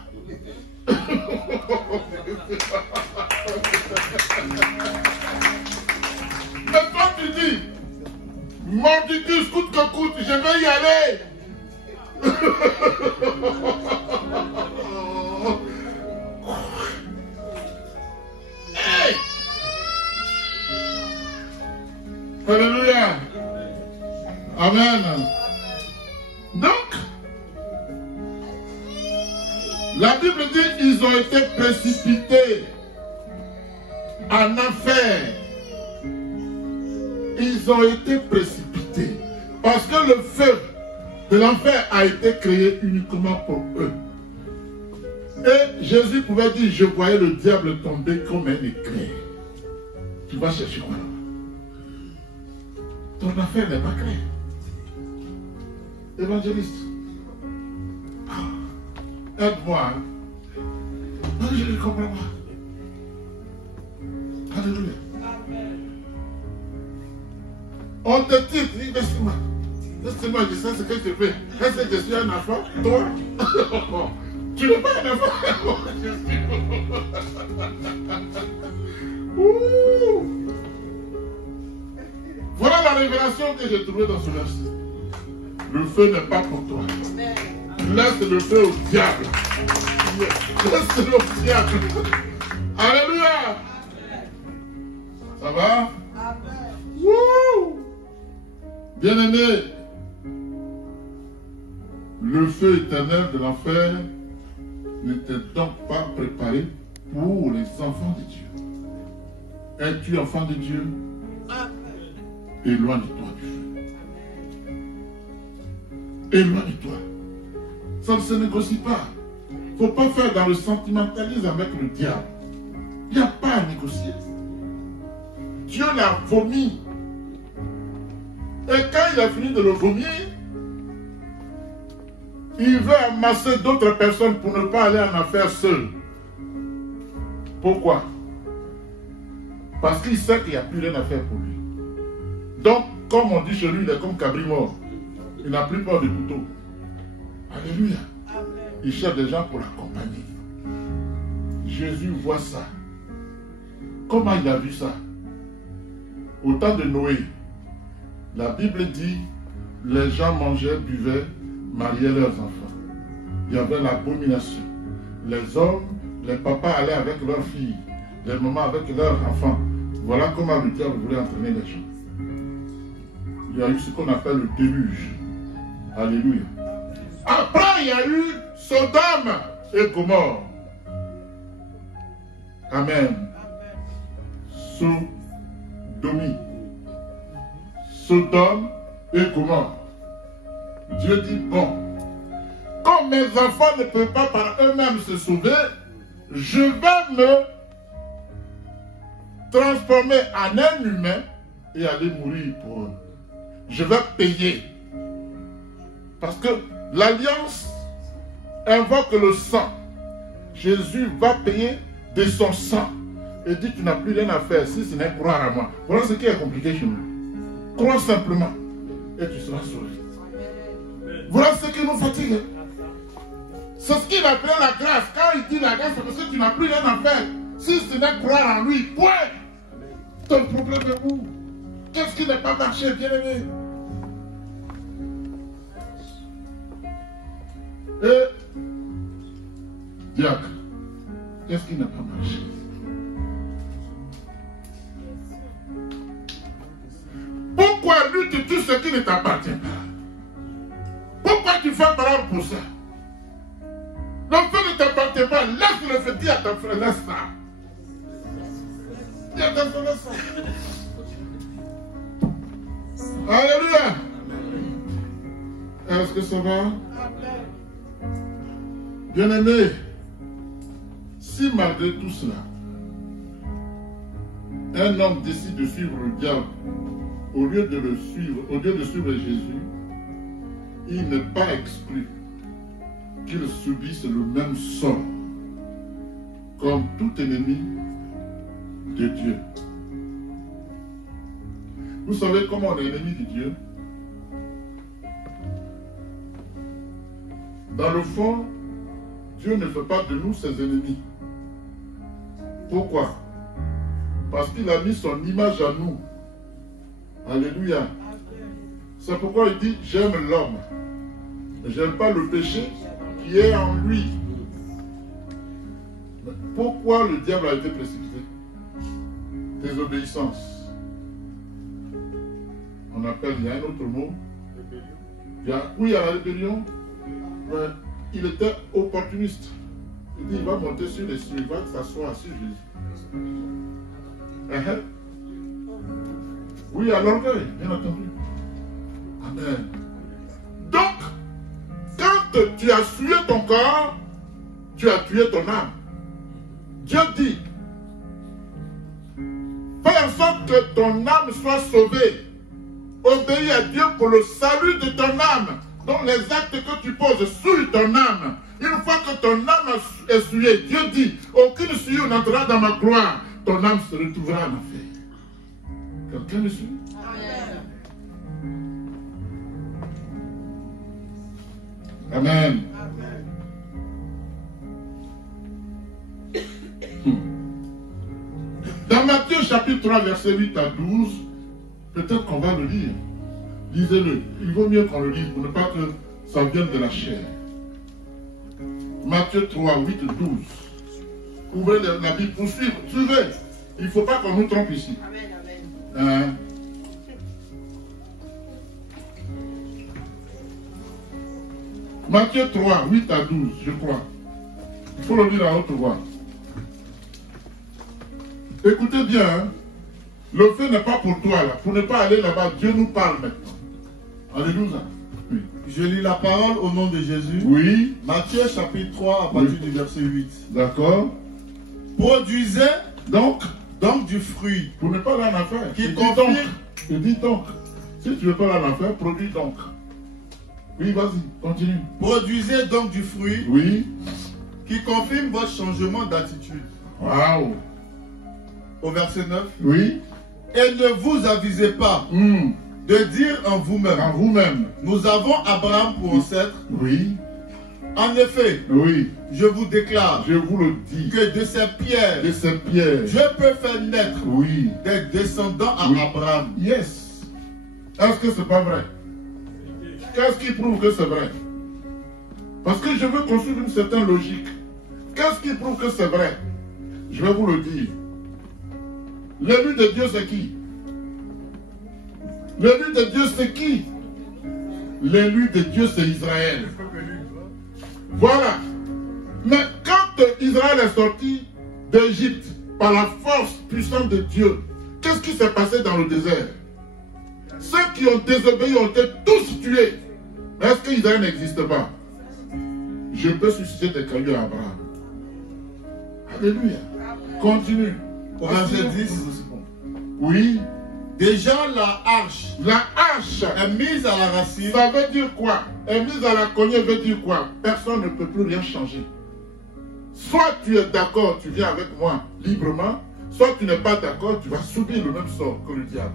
Mais toi tu dis, mordicus, coûte que coûte, je vais y aller. Hey! Alléluia. Amen. Donc, la Bible dit ils ont été précipités en enfer. Ils ont été précipités parce que le feu de l'enfer a été créé uniquement pour eux. Et Jésus pouvait dire, je voyais le diable tomber comme un éclair. Tu vas chercher quoi? Ton affaire n'est pas créée. Évangéliste, aide-moi. Non, je ne comprends pas. Alléluia. On te dit, laisse-moi. Laisse-moi, je sais ce que tu fais. Est-ce que je suis un enfant? Toi? Tu n'es pas un enfant. Voilà la révélation que j'ai trouvée dans ce verset. Le feu n'est pas pour toi. Laisse le feu au diable. Laisse-le au diable. Alléluia. Ça va? Bien-aimé, le feu éternel de l'enfer n'était donc pas préparé pour les enfants de Dieu. Es-tu enfant de Dieu? Éloigne-toi du feu. Éloigne-toi. Ça ne se négocie pas. Il ne faut pas faire dans le sentimentalisme avec le diable. Il n'y a pas à négocier. Dieu l'a vomi. Et quand il a fini de le vomir, il veut amasser d'autres personnes pour ne pas aller en affaire seul. Pourquoi? Parce qu'il sait qu'il n'y a plus rien à faire pour lui. Donc, comme on dit chez lui, il est comme cabri mort. Il n'a plus peur du couteau. Alléluia. Il cherche des gens pour l'accompagner. Jésus voit ça. Comment il a vu ça? Au temps de Noé, la Bible dit, les gens mangeaient, buvaient, mariaient leurs enfants. Il y avait l'abomination. Les hommes, les papas allaient avec leurs filles, les mamans avec leurs enfants. Voilà comment le diable voulait entraîner les gens. Il y a eu ce qu'on appelle le déluge. Alléluia. Après, il y a eu Sodome et Gomorrhe. Amen. Sodomie. Sodome et Gomorrhe. Dieu dit, bon, comme mes enfants ne peuvent pas par eux-mêmes se sauver, je vais me transformer en un humain et aller mourir pour eux. Je vais payer. Parce que l'alliance invoque le sang. Jésus va payer de son sang. Et dit, tu n'as plus rien à faire si ce n'est croire à moi. Voilà ce qui est compliqué chez nous. Crois simplement et tu seras sauvé. Voilà ce qui nous fatigue. C'est ce qu'il appelle la grâce. Quand il dit la grâce, c'est parce que tu n'as plus rien à faire. Si ce n'est croire en lui, point. Ton problème est où? Qu'est-ce qui n'a pas marché, bien-aimé? Et diacre, qu'est-ce qui n'a pas marché? Aujourd'hui, tu touches ce qui ne t'appartient pas. Pourquoi tu fais parole pour ça? L'enfant ne t'appartient pas. Laisse le feu. Dis à ton frère, laisse ça. Dis à ton frère, laisse ça. Alléluia. Est-ce que ça va? Bien-aimé, si malgré tout cela, un homme décide de suivre le diable au lieu de le suivre, au lieu de suivre Jésus, il n'est pas exclu qu'il subisse le même sort comme tout ennemi de Dieu. Vous savez comment on est ennemi de Dieu? Dans le fond, Dieu ne fait pas de nous ses ennemis. Pourquoi? Parce qu'il a mis son image à nous. Alléluia. C'est pourquoi il dit, j'aime l'homme. J'aime pas le péché qui est en lui. Mais pourquoi le diable a été précipité? Désobéissance. On appelle, il y a un autre mot. Oui, il y a la rébellion. Mais il était opportuniste. Il dit, il va monter sur les cieux, il va s'asseoir sur Jésus. Oui, à l'orgueil, bien entendu. Amen. Donc, quand tu as tué ton corps, tu as tué ton âme. Dieu dit, fais en sorte que ton âme soit sauvée. Obéis à Dieu pour le salut de ton âme. Donc les actes que tu poses souillent ton âme. Une fois que ton âme est souillée, Dieu dit, aucune souillure n'entrera dans ma gloire. Ton âme se retrouvera en enfer. Quelqu'un me suit? Amen. Dans Matthieu chapitre 3, verset 8 à 12, peut-être qu'on va le lire. Lisez-le. Il vaut mieux qu'on le lise pour ne pas que ça vienne de la chair. Matthieu 3, 8 et 12. Ouvrez la Bible pour suivre. Suivez. Il ne faut pas qu'on nous trompe ici. Amen. Matthieu 3, 8 à 12, je crois. Il faut le lire à haute voix. Écoutez bien, hein? Le fait n'est pas pour toi, là. Pour ne pas aller là-bas, Dieu nous parle maintenant. Alléluia. Oui. Je lis la parole au nom de Jésus. Oui. Matthieu chapitre 3 à partir du verset 8. D'accord. Produisez donc du fruit. Pour ne pas aller en affaire. Qui confirme. Je dis donc. Si tu ne veux pas aller en affaire, produis donc. Oui, vas-y, continue. Produisez donc du fruit. Oui. Qui confirme votre changement d'attitude. Waouh. Au verset 9. Oui. Et ne vous avisez pas de dire en vous-même. En vous-même. Nous avons Abraham pour ancêtre. Oui. En effet. Oui. Je vous déclare. Je vous le dis. Que de ces pierres. De ces pierres. Je peux faire naître. Oui. Des descendants à Abraham. Yes. Est-ce que c'est pas vrai? Qu'est-ce qui prouve que c'est vrai? Parce que je veux construire une certaine logique. Qu'est-ce qui prouve que c'est vrai? Je vais vous le dire. L'élu de Dieu, c'est qui? L'élu de Dieu, c'est qui? L'élu de Dieu, c'est Israël. Voilà. Mais quand Israël est sorti d'Égypte par la force puissante de Dieu, qu'est-ce qui s'est passé dans le désert? Ceux qui ont désobéi ont été tous tués. Mais est-ce qu'Israël n'existe pas? Je peux susciter des cailloux à Abraham. Alléluia. Continue. Au verset 10. Oui. Déjà la hache. La hache est mise à la racine. Ça veut dire quoi? Est mise à la cognée veut dire quoi? Personne ne peut plus rien changer. Soit tu es d'accord, tu viens avec moi librement, soit tu n'es pas d'accord, tu vas subir le même sort que le diable.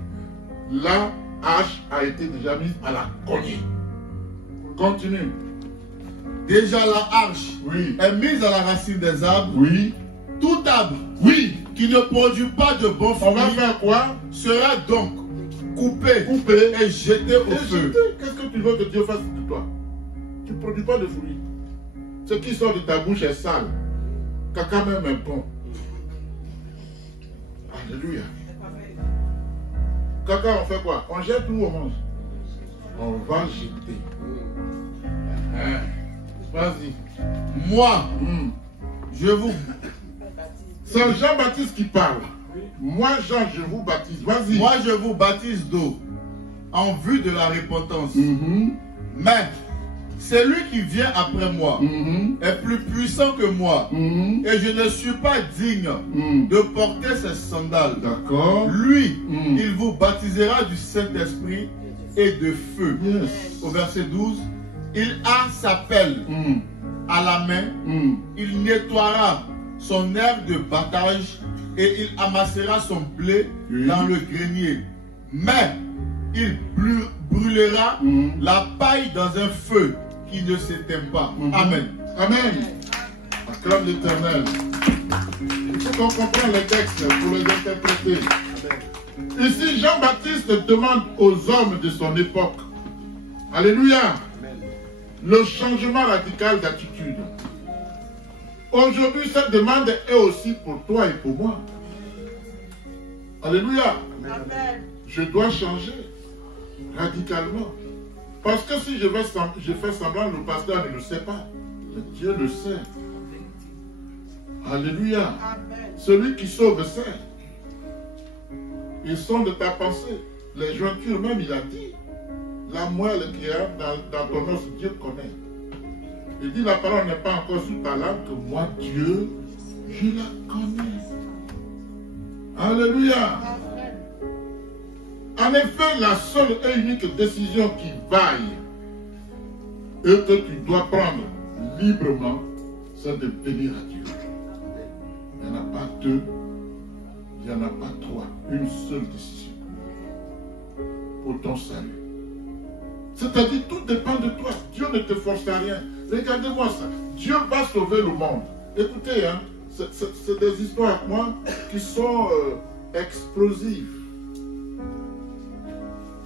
La hache a été déjà mise à la cognée. Continue. Déjà la hache est mise à la racine des arbres. Oui. Tout arbre qui ne produit pas de bons fruits. On va faire quoi? Sera donc coupé et jeté au feu. Qu'est-ce que tu veux que Dieu fasse de toi? Tu ne produis pas de fruits. Ce qui sort de ta bouche est sale. Caca même est bon. Alléluia. caca, on fait quoi? On jette ou on mange? On va jeter. Vas-y. Moi, je vous... C'est Jean-Baptiste qui parle. Moi, Jean, je vous baptise. Vas-y. Moi, je vous baptise d'eau en vue de la repentance. Mais celui qui vient après moi est plus puissant que moi. Et je ne suis pas digne de porter ses sandales. D'accord. Lui, il vous baptisera du Saint-Esprit et de feu. Yes. Au verset 12, il a sa pelle à la main. Il nettoiera son herbe de battage et il amassera son blé dans le grenier. Mais il brûlera la paille dans un feu qui ne s'éteint pas. Amen. Amen. Acclame l'Éternel. Il faut qu'on comprenne les textes pour les interpréter. Ici, Jean-Baptiste demande aux hommes de son époque, alléluia, le changement radical d'attitude. Aujourd'hui, cette demande est aussi pour toi et pour moi. Alléluia. Amen. Je dois changer radicalement. Parce que si je fais semblant, le pasteur ne le sait pas. Mais Dieu le sait. Alléluia. Amen. Celui qui sauve sait. Ils sont de ta pensée. Les jointures même, il a dit. La moelle qui est dans ton os, Dieu connaît. Il dit la parole n'est pas encore sous ta langue que moi, Dieu, je la connais. Alléluia. Amen. En effet, la seule et unique décision qui vaille et que tu dois prendre librement, c'est de venir à Dieu. Il n'y en a pas deux, il n'y en a pas trois. Une seule décision pour ton salut. C'est-à-dire, tout dépend de toi. Dieu ne te force à rien. Regardez-moi ça. Dieu va sauver le monde. Écoutez, hein, c'est des histoires, moi, qui sont explosives.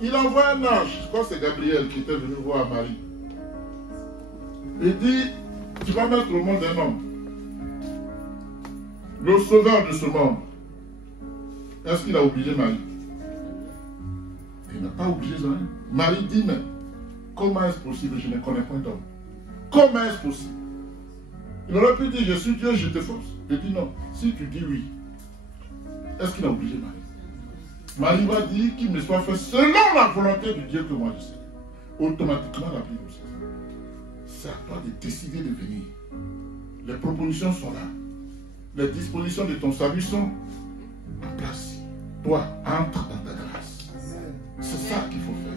Il envoie un ange, je crois que c'est Gabriel qui était venu voir Marie. Il dit, tu vas mettre au monde un homme, le sauveur de ce monde. Est-ce qu'il a obligé Marie? Il n'a pas obligé ça. Marie dit, mais comment est-ce possible? Je ne connais pas d'homme. Comment est-ce possible? Il aurait pu dire, je suis Dieu, je te force. Il dit non. Si tu dis oui, est-ce qu'il a obligé Marie? Marie va dire qu'il me soit fait selon la volonté de Dieu que moi je sais. Automatiquement, la Bible sait. C'est à toi de décider de venir. Les propositions sont là. Les dispositions de ton salut sont en place. Toi, entre dans ta grâce. C'est ça qu'il faut faire.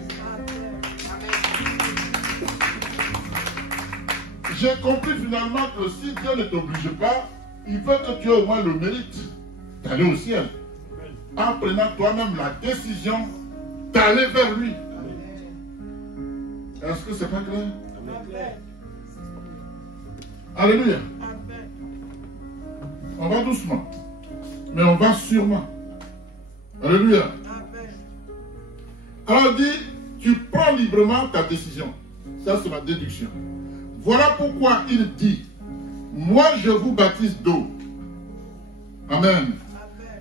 J'ai compris finalement que si Dieu ne t'oblige pas, il veut que tu aies au moins le mérite d'aller au ciel. En prenant toi-même la décision d'aller vers lui. Est-ce que c'est pas clair? Amen. Alléluia. Amen. On va doucement, mais on va sûrement. Alléluia. Amen. Alors il dit, tu prends librement ta décision. Ça c'est ma déduction. Voilà pourquoi il dit, moi je vous baptise d'eau. Amen.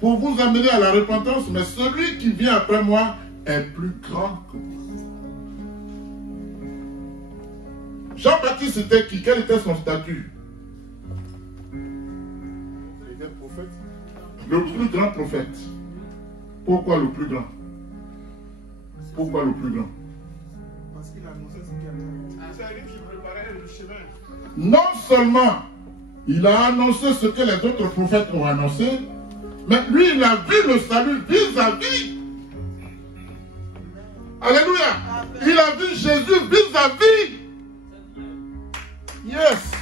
Pour vous amener à la repentance, mais celui qui vient après moi est plus grand que moi. Jean-Baptiste était qui? Quel était son statut? Il était prophète. Le plus grand prophète. Pourquoi le plus grand? Pourquoi le plus grand? Parce qu'il a annoncé ce qu'il allait. C'est lui qui préparait le chemin. Non seulement il a annoncé ce que les autres prophètes ont annoncé, mais lui, il a vu le salut vis-à-vis. Alléluia. Il a vu Jésus vis-à-vis. Yes.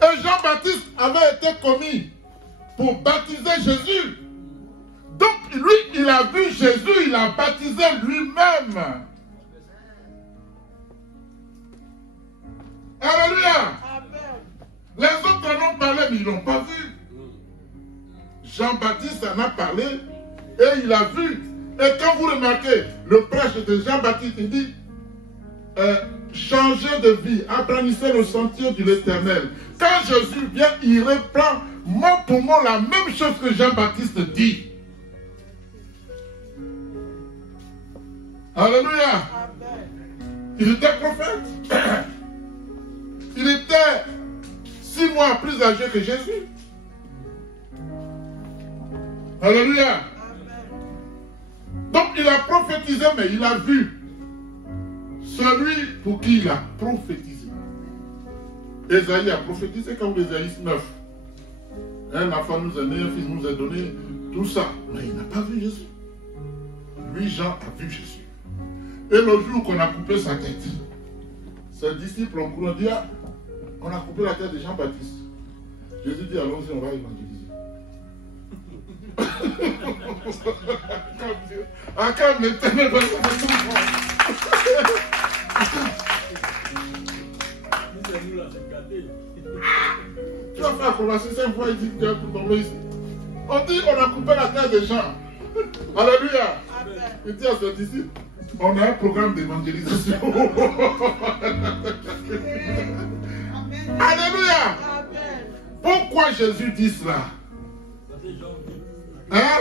Et Jean-Baptiste avait été commis pour baptiser Jésus. Donc, lui, il a vu Jésus, il a baptisé lui-même. Alléluia. Les autres en ont parlé, mais ils n'ont pas vu. Jean-Baptiste en a parlé et il a vu. Et quand vous remarquez le prêche de Jean-Baptiste, il dit changez de vie, apprendissez le sentier de l'Éternel. Quand Jésus vient, il reprend mot pour mot la même chose que Jean-Baptiste dit. Alléluia. Amen. Il était prophète. Il était 6 mois plus âgé que Jésus. Alléluia. Donc il a prophétisé, mais il a vu celui pour qui il a prophétisé. Ésaïe a prophétisé comme Ésaïe 9. Ma femme nous a donné, un fils nous a donné, tout ça. Mais il n'a pas vu Jésus. Lui, Jean, a vu Jésus. Et le jour qu'on a coupé sa tête, ses disciples ont couru, dit, ah, on a coupé la tête de Jean-Baptiste. Jésus dit, allons-y, on va évangéliser. Ah, quand l'éternel va se tu vas faire commencer 5 fois, il dit que tu es pour tomber ici. On dit, on a coupé la tête des gens. Alléluia. Il dit à ses disciples, on a un programme d'évangélisation. Alléluia. Pourquoi Jésus dit cela? Hein?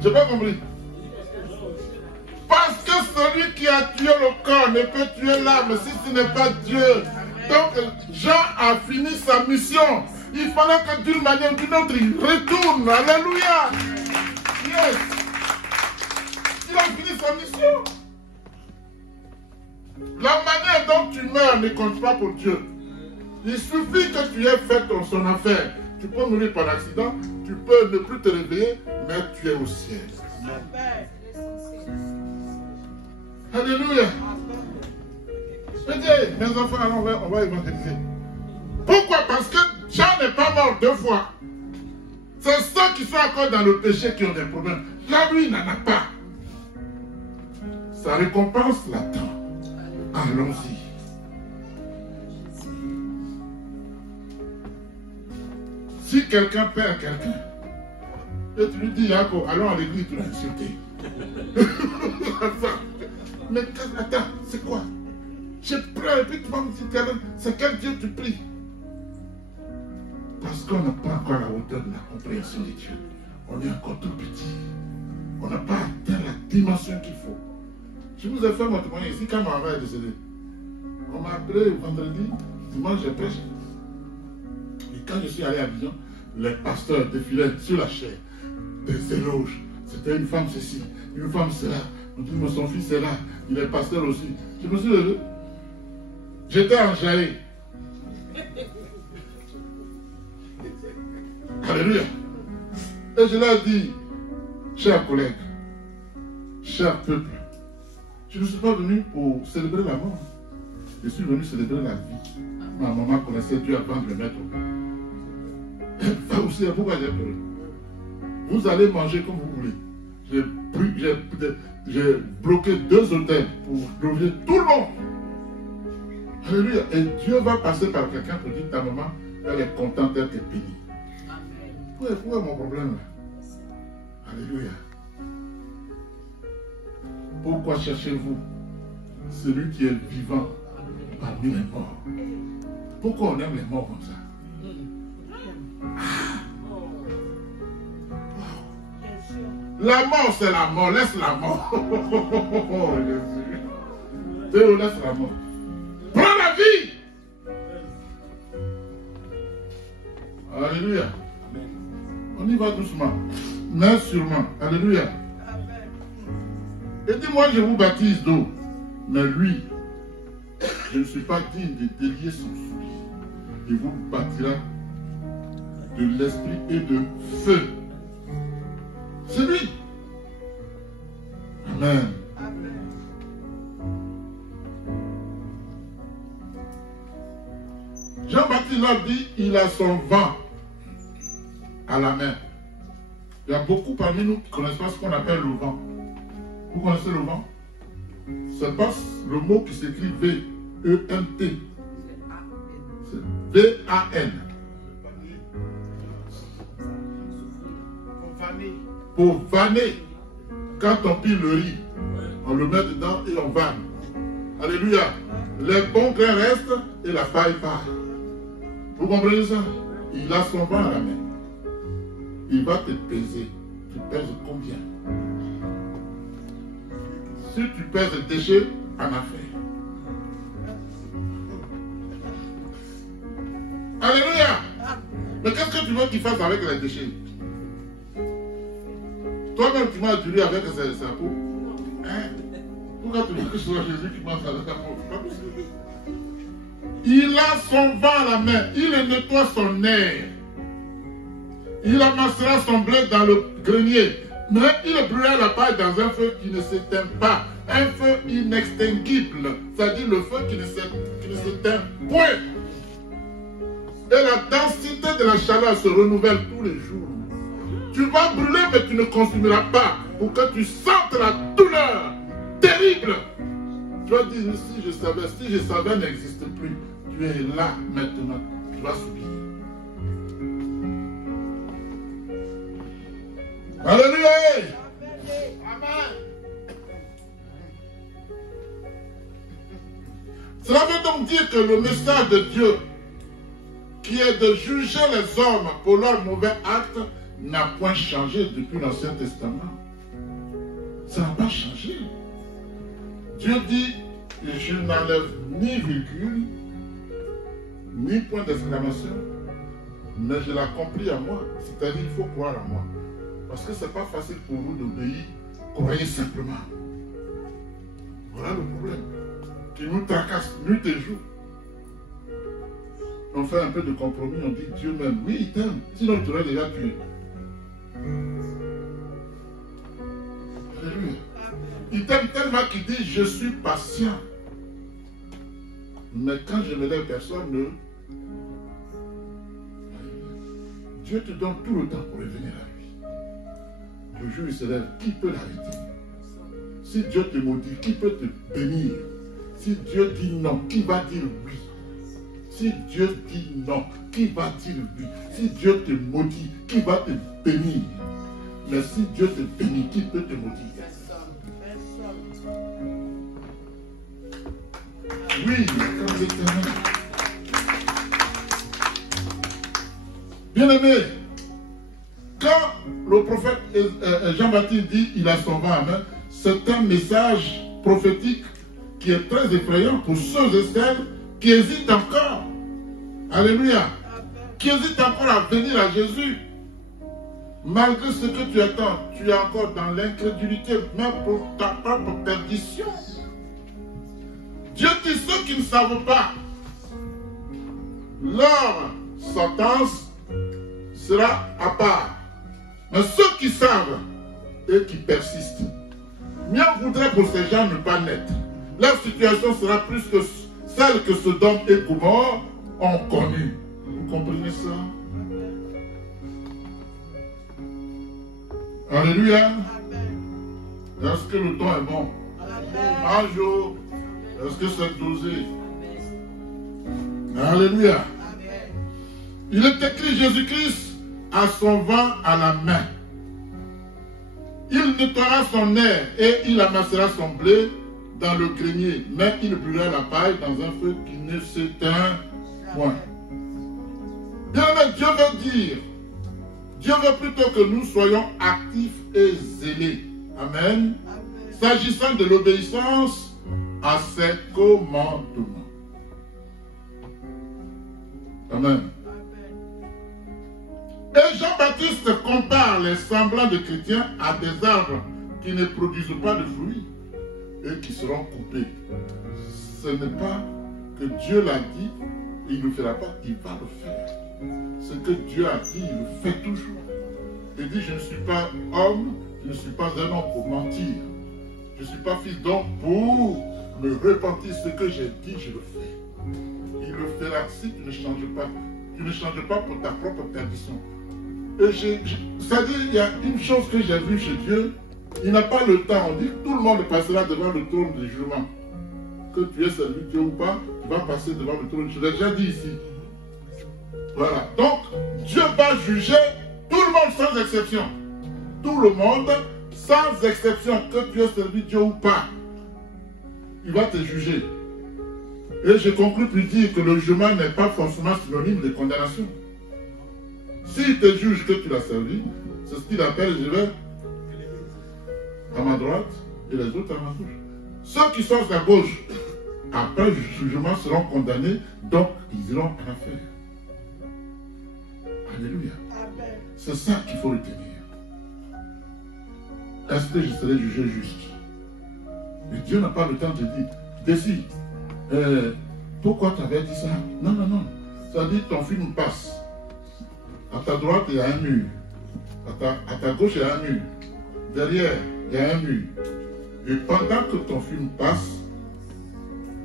Je n'ai pas compris. Parce que celui qui a tué le corps ne peut tuer l'âme si ce n'est pas Dieu. Donc Jean a fini sa mission. Il fallait que d'une manière ou d'une autre, il retourne. Alléluia. Yes. Il a fini sa mission. La manière dont tu meurs ne compte pas pour Dieu. Il suffit que tu aies fait son affaire. Tu peux mourir par accident, tu peux ne plus te réveiller, mais tu es au ciel. Alléluia. Je dis, mes enfants, alors on va évangéliser. Pourquoi? Parce que Jean n'est pas mort 2 fois. C'est ceux qui sont encore dans le péché qui ont des problèmes. Là, lui, il n'en a pas. Sa récompense l'attend. Allons-y. Si quelqu'un perd quelqu'un, et tu lui dis, Yako, allons à l'église, tu l'as insulté. Mais attends, c'est quoi? Je prie et puis tu vas me dire, c'est quel Dieu tu pries? Parce qu'on n'a pas encore la hauteur de la compréhension de Dieu. On est encore tout petit. On n'a pas atteint la dimension qu'il faut. Je vous ai fait mon témoignage ici quand ma mère est décédée. On m'a appelé vendredi, dimanche j'ai prêché. Et quand je suis allé à Dijon, les pasteurs défilaient sur la chair, des éloges. C'était une femme ceci, une femme cela. On dit, son fils est là, il est pasteur aussi. Je me suis levé. J'étais enjaillé. Alléluia. Et je leur dis, chers collègues, chers peuple, je ne suis pas venu pour célébrer la mort. Je suis venu célébrer la vie. Ma maman connaissait Dieu avant de le mettre au monde. Ça aussi, pourquoi j'ai pleuré? Vous allez manger comme vous voulez. J'ai bloqué 2 hôtels pour loger tout le monde. Alléluia. Et Dieu va passer par quelqu'un pour dire, ta maman, elle est contente d'être bénie. Où est mon problème là? Alléluia. Pourquoi cherchez-vous celui qui est vivant parmi les morts? Pourquoi on aime les morts comme ça? La mort, c'est la mort. Laisse la mort. Oh, Jésus. Dieu laisse la mort. Prends la vie. Alléluia. On y va doucement, mais sûrement. Alléluia. Et dis-moi, je vous baptise d'eau. Mais lui, je ne suis pas digne de délier son soulier. Il vous bâtira de l'esprit et de feu. C'est lui. Amen. Jean-Baptiste l'a dit, il a son vent à la main. Il y a beaucoup parmi nous qui ne connaissent pas ce qu'on appelle le vent. Vous connaissez le vent? C'est pas le mot qui s'écrit V-E-N-T. C'est V-A-N. Pour vanner. Quand on pile le riz, on le met dedans et on vanne. Alléluia. Les bons grains restent et la paille part. Vous comprenez ça? Il a son vent à la main. Il va te peser. Tu pèses combien? si tu pèses les déchets en affaires. Alléluia. Mais qu'est-ce que tu veux qu'il fasse avec les déchets? Toi-même, tu m'as adulé avec sa peau. Hein? Pourquoi tu veux que ce soit Jésus qui mange avec ta peau? Pas possible. Il a son vin à la main. Il nettoie son air. Il amassera son blé dans le grenier. Mais il brûlera la paille dans un feu qui ne s'éteint pas. Un feu inextinguible. C'est-à-dire le feu qui ne s'éteint point. Et la densité de la chaleur se renouvelle tous les jours. Tu vas brûler, mais tu ne consumeras pas. Pour que tu sentes la douleur terrible. Tu vas dire, si je savais n'existe plus. Tu es là maintenant. Tu vas subir. Alléluia. Amen. Cela veut donc dire que le message de Dieu, qui est de juger les hommes pour leurs mauvais actes, n'a point changé depuis l'Ancien Testament. Ça n'a pas changé. Dieu dit, je n'enlève ni virgule, ni point d'exclamation, mais je l'accomplis à moi. C'est-à-dire qu'il faut croire à moi. Parce que ce n'est pas facile pour vous d'obéir. Croyez simplement. Voilà le problème. Qui nous tracasse nuit et jour. On fait un peu de compromis, on dit Dieu m'aime. Oui, il t'aime. Sinon, il t'aurait déjà tué. Alléluia. Il t'aime tellement qu'il dit je suis patient. Mais quand je me lève, personne ne. Dieu te donne tout le temps pour revenir à lui. Le jour où il se lève, qui peut l'arrêter? Si Dieu te maudit, qui peut te bénir? Si Dieu dit non, qui va dire oui? Si Dieu dit non, qui va dire oui? Si Dieu te maudit, qui va te bénir? Mais si Dieu te bénit, qui peut te maudire? Oui, comme l'Éternel. Bien-aimé, quand le prophète Jean-Baptiste dit il a son vin à main, c'est un message prophétique qui est très effrayant pour ceux et celles qui hésitent encore. Alléluia. Qui hésitent encore à venir à Jésus. Malgré ce que tu attends, tu es encore dans l'incrédulité, même pour ta propre perdition. Dieu dit ceux qui ne savent pas, leur sentence sera à part. Mais ceux qui savent et qui persistent, mieux voudrait pour ces gens ne pas naître. Leur situation sera plus que celle que Sodome et Gomorrhe ont connue. Vous comprenez ça? Alléluia. Est-ce que le temps est bon? Bonjour. Est-ce que c'est dosé? Alléluia. Il est écrit Jésus-Christ a son vin à la main. Il nettoiera son air et il amassera son blé dans le grenier, mais il brûlera la paille dans un feu qui ne s'éteint point. Bien, mais Dieu veut dire, Dieu veut plutôt que nous soyons actifs et zélés. Amen. S'agissant de l'obéissance à ses commandements. Amen. Et Jean-Baptiste compare les semblants de chrétiens à des arbres qui ne produisent pas de fruits et qui seront coupés. Ce n'est pas que Dieu l'a dit et il ne le fera pas, il va le faire. Ce que Dieu a dit, il le fait toujours. Il dit, je ne suis pas homme, je ne suis pas un homme pour mentir. Je ne suis pas fils d'homme pour me repentir. Ce que j'ai dit, je le fais. Il le fera si tu ne changes pas. Tu ne changes pas pour ta propre perdition. C'est-à-dire, il y a une chose que j'ai vue chez Dieu, il n'a pas le temps. On dit que tout le monde passera devant le trône du jugement. Que tu aies servi Dieu ou pas, tu vas passer devant le trône. Je l'ai déjà dit ici. Voilà. Donc, Dieu va juger tout le monde sans exception. Tout le monde sans exception, que tu aies servi Dieu ou pas. Il va te juger. Et je conclue pour dire que le jugement n'est pas forcément synonyme de condamnation. S'il te juge que tu l'as servi, c'est ce qu'il appelle, je vais à ma droite et les autres à ma gauche. Ceux qui sont à gauche, après le jugement, seront condamnés, donc ils iront en enfer. Alléluia. C'est ça qu'il faut retenir. Est-ce que je serai jugé juste? Mais Dieu n'a pas le temps de dire, décide, pourquoi tu avais dit ça? Non, non, non. Ça dit, ton film passe. À ta droite, il y a un mur. À ta gauche, il y a un mur. Derrière, il y a un mur. Et pendant que ton film passe,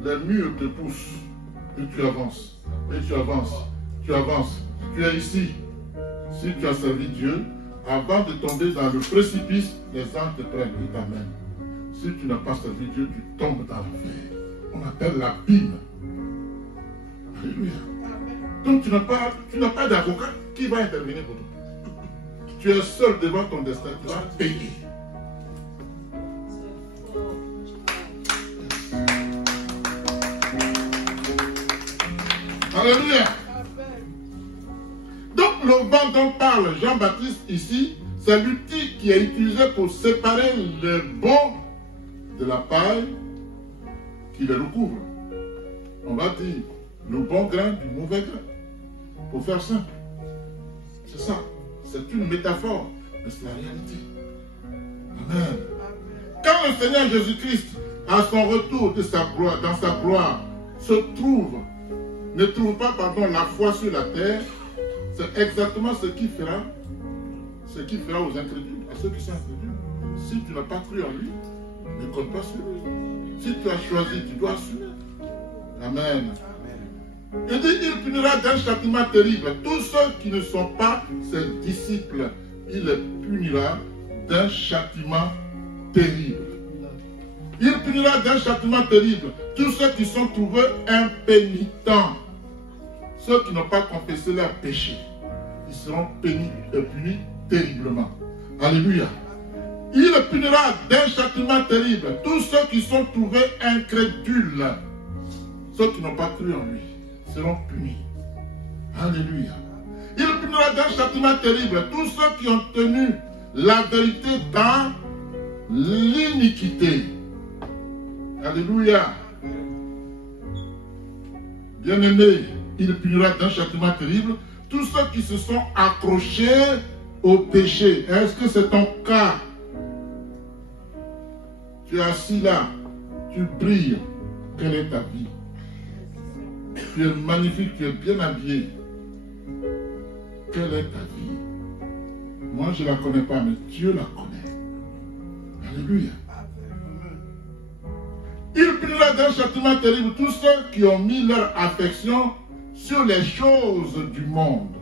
les murs te poussent. Et tu avances. Et tu avances. Tu avances. Tu es ici. Si tu as servi Dieu, avant de tomber dans le précipice, les anges te prennent et t'amènent. Si tu n'as pas servi Dieu, tu tombes dans l'enfer. On appelle l'abîme. Alléluia. Donc tu n'as pas d'avocat qui va intervenir pour toi. Tu es seul devant ton destin, tu vas payer. Alléluia. Donc le vent dont parle Jean-Baptiste ici, c'est l'outil qui est utilisé pour séparer le bon de la paille qui le recouvre. On va dire le bon grain du mauvais grain. Pour faire simple. C'est ça. C'est une métaphore, mais c'est la réalité. Amen. Quand le Seigneur Jésus-Christ, à son retour de sa gloire, dans sa gloire, ne trouve pas la foi sur la terre, c'est exactement ce qu'il fera aux incrédules, à ceux qui sont incrédules. Si tu n'as pas cru en lui, ne compte pas sur lui. Si tu as choisi, tu dois assumer. Amen. Il dit, il punira d'un châtiment terrible tous ceux qui ne sont pas ses disciples. Il les punira d'un châtiment terrible. Il punira d'un châtiment terrible tous ceux qui sont trouvés impénitents. Ceux qui n'ont pas confessé leur péché. Ils seront punis terriblement. Alléluia. Il punira d'un châtiment terrible tous ceux qui sont trouvés incrédules. Ceux qui n'ont pas cru en lui seront punis. Alléluia. Il punira d'un châtiment terrible tous ceux qui ont tenu la vérité dans l'iniquité. Alléluia. Bien-aimés, il punira d'un châtiment terrible tous ceux qui se sont accrochés au péché. Est-ce que c'est ton cas? Tu es assis là, tu brilles. Quelle est ta vie? Tu es magnifique, tu es bien habillé. Quelle est ta vie? Moi, je ne la connais pas, mais Dieu la connaît. Alléluia. Il punira d'un châtiment terrible tous ceux qui ont mis leur affection sur les choses du monde.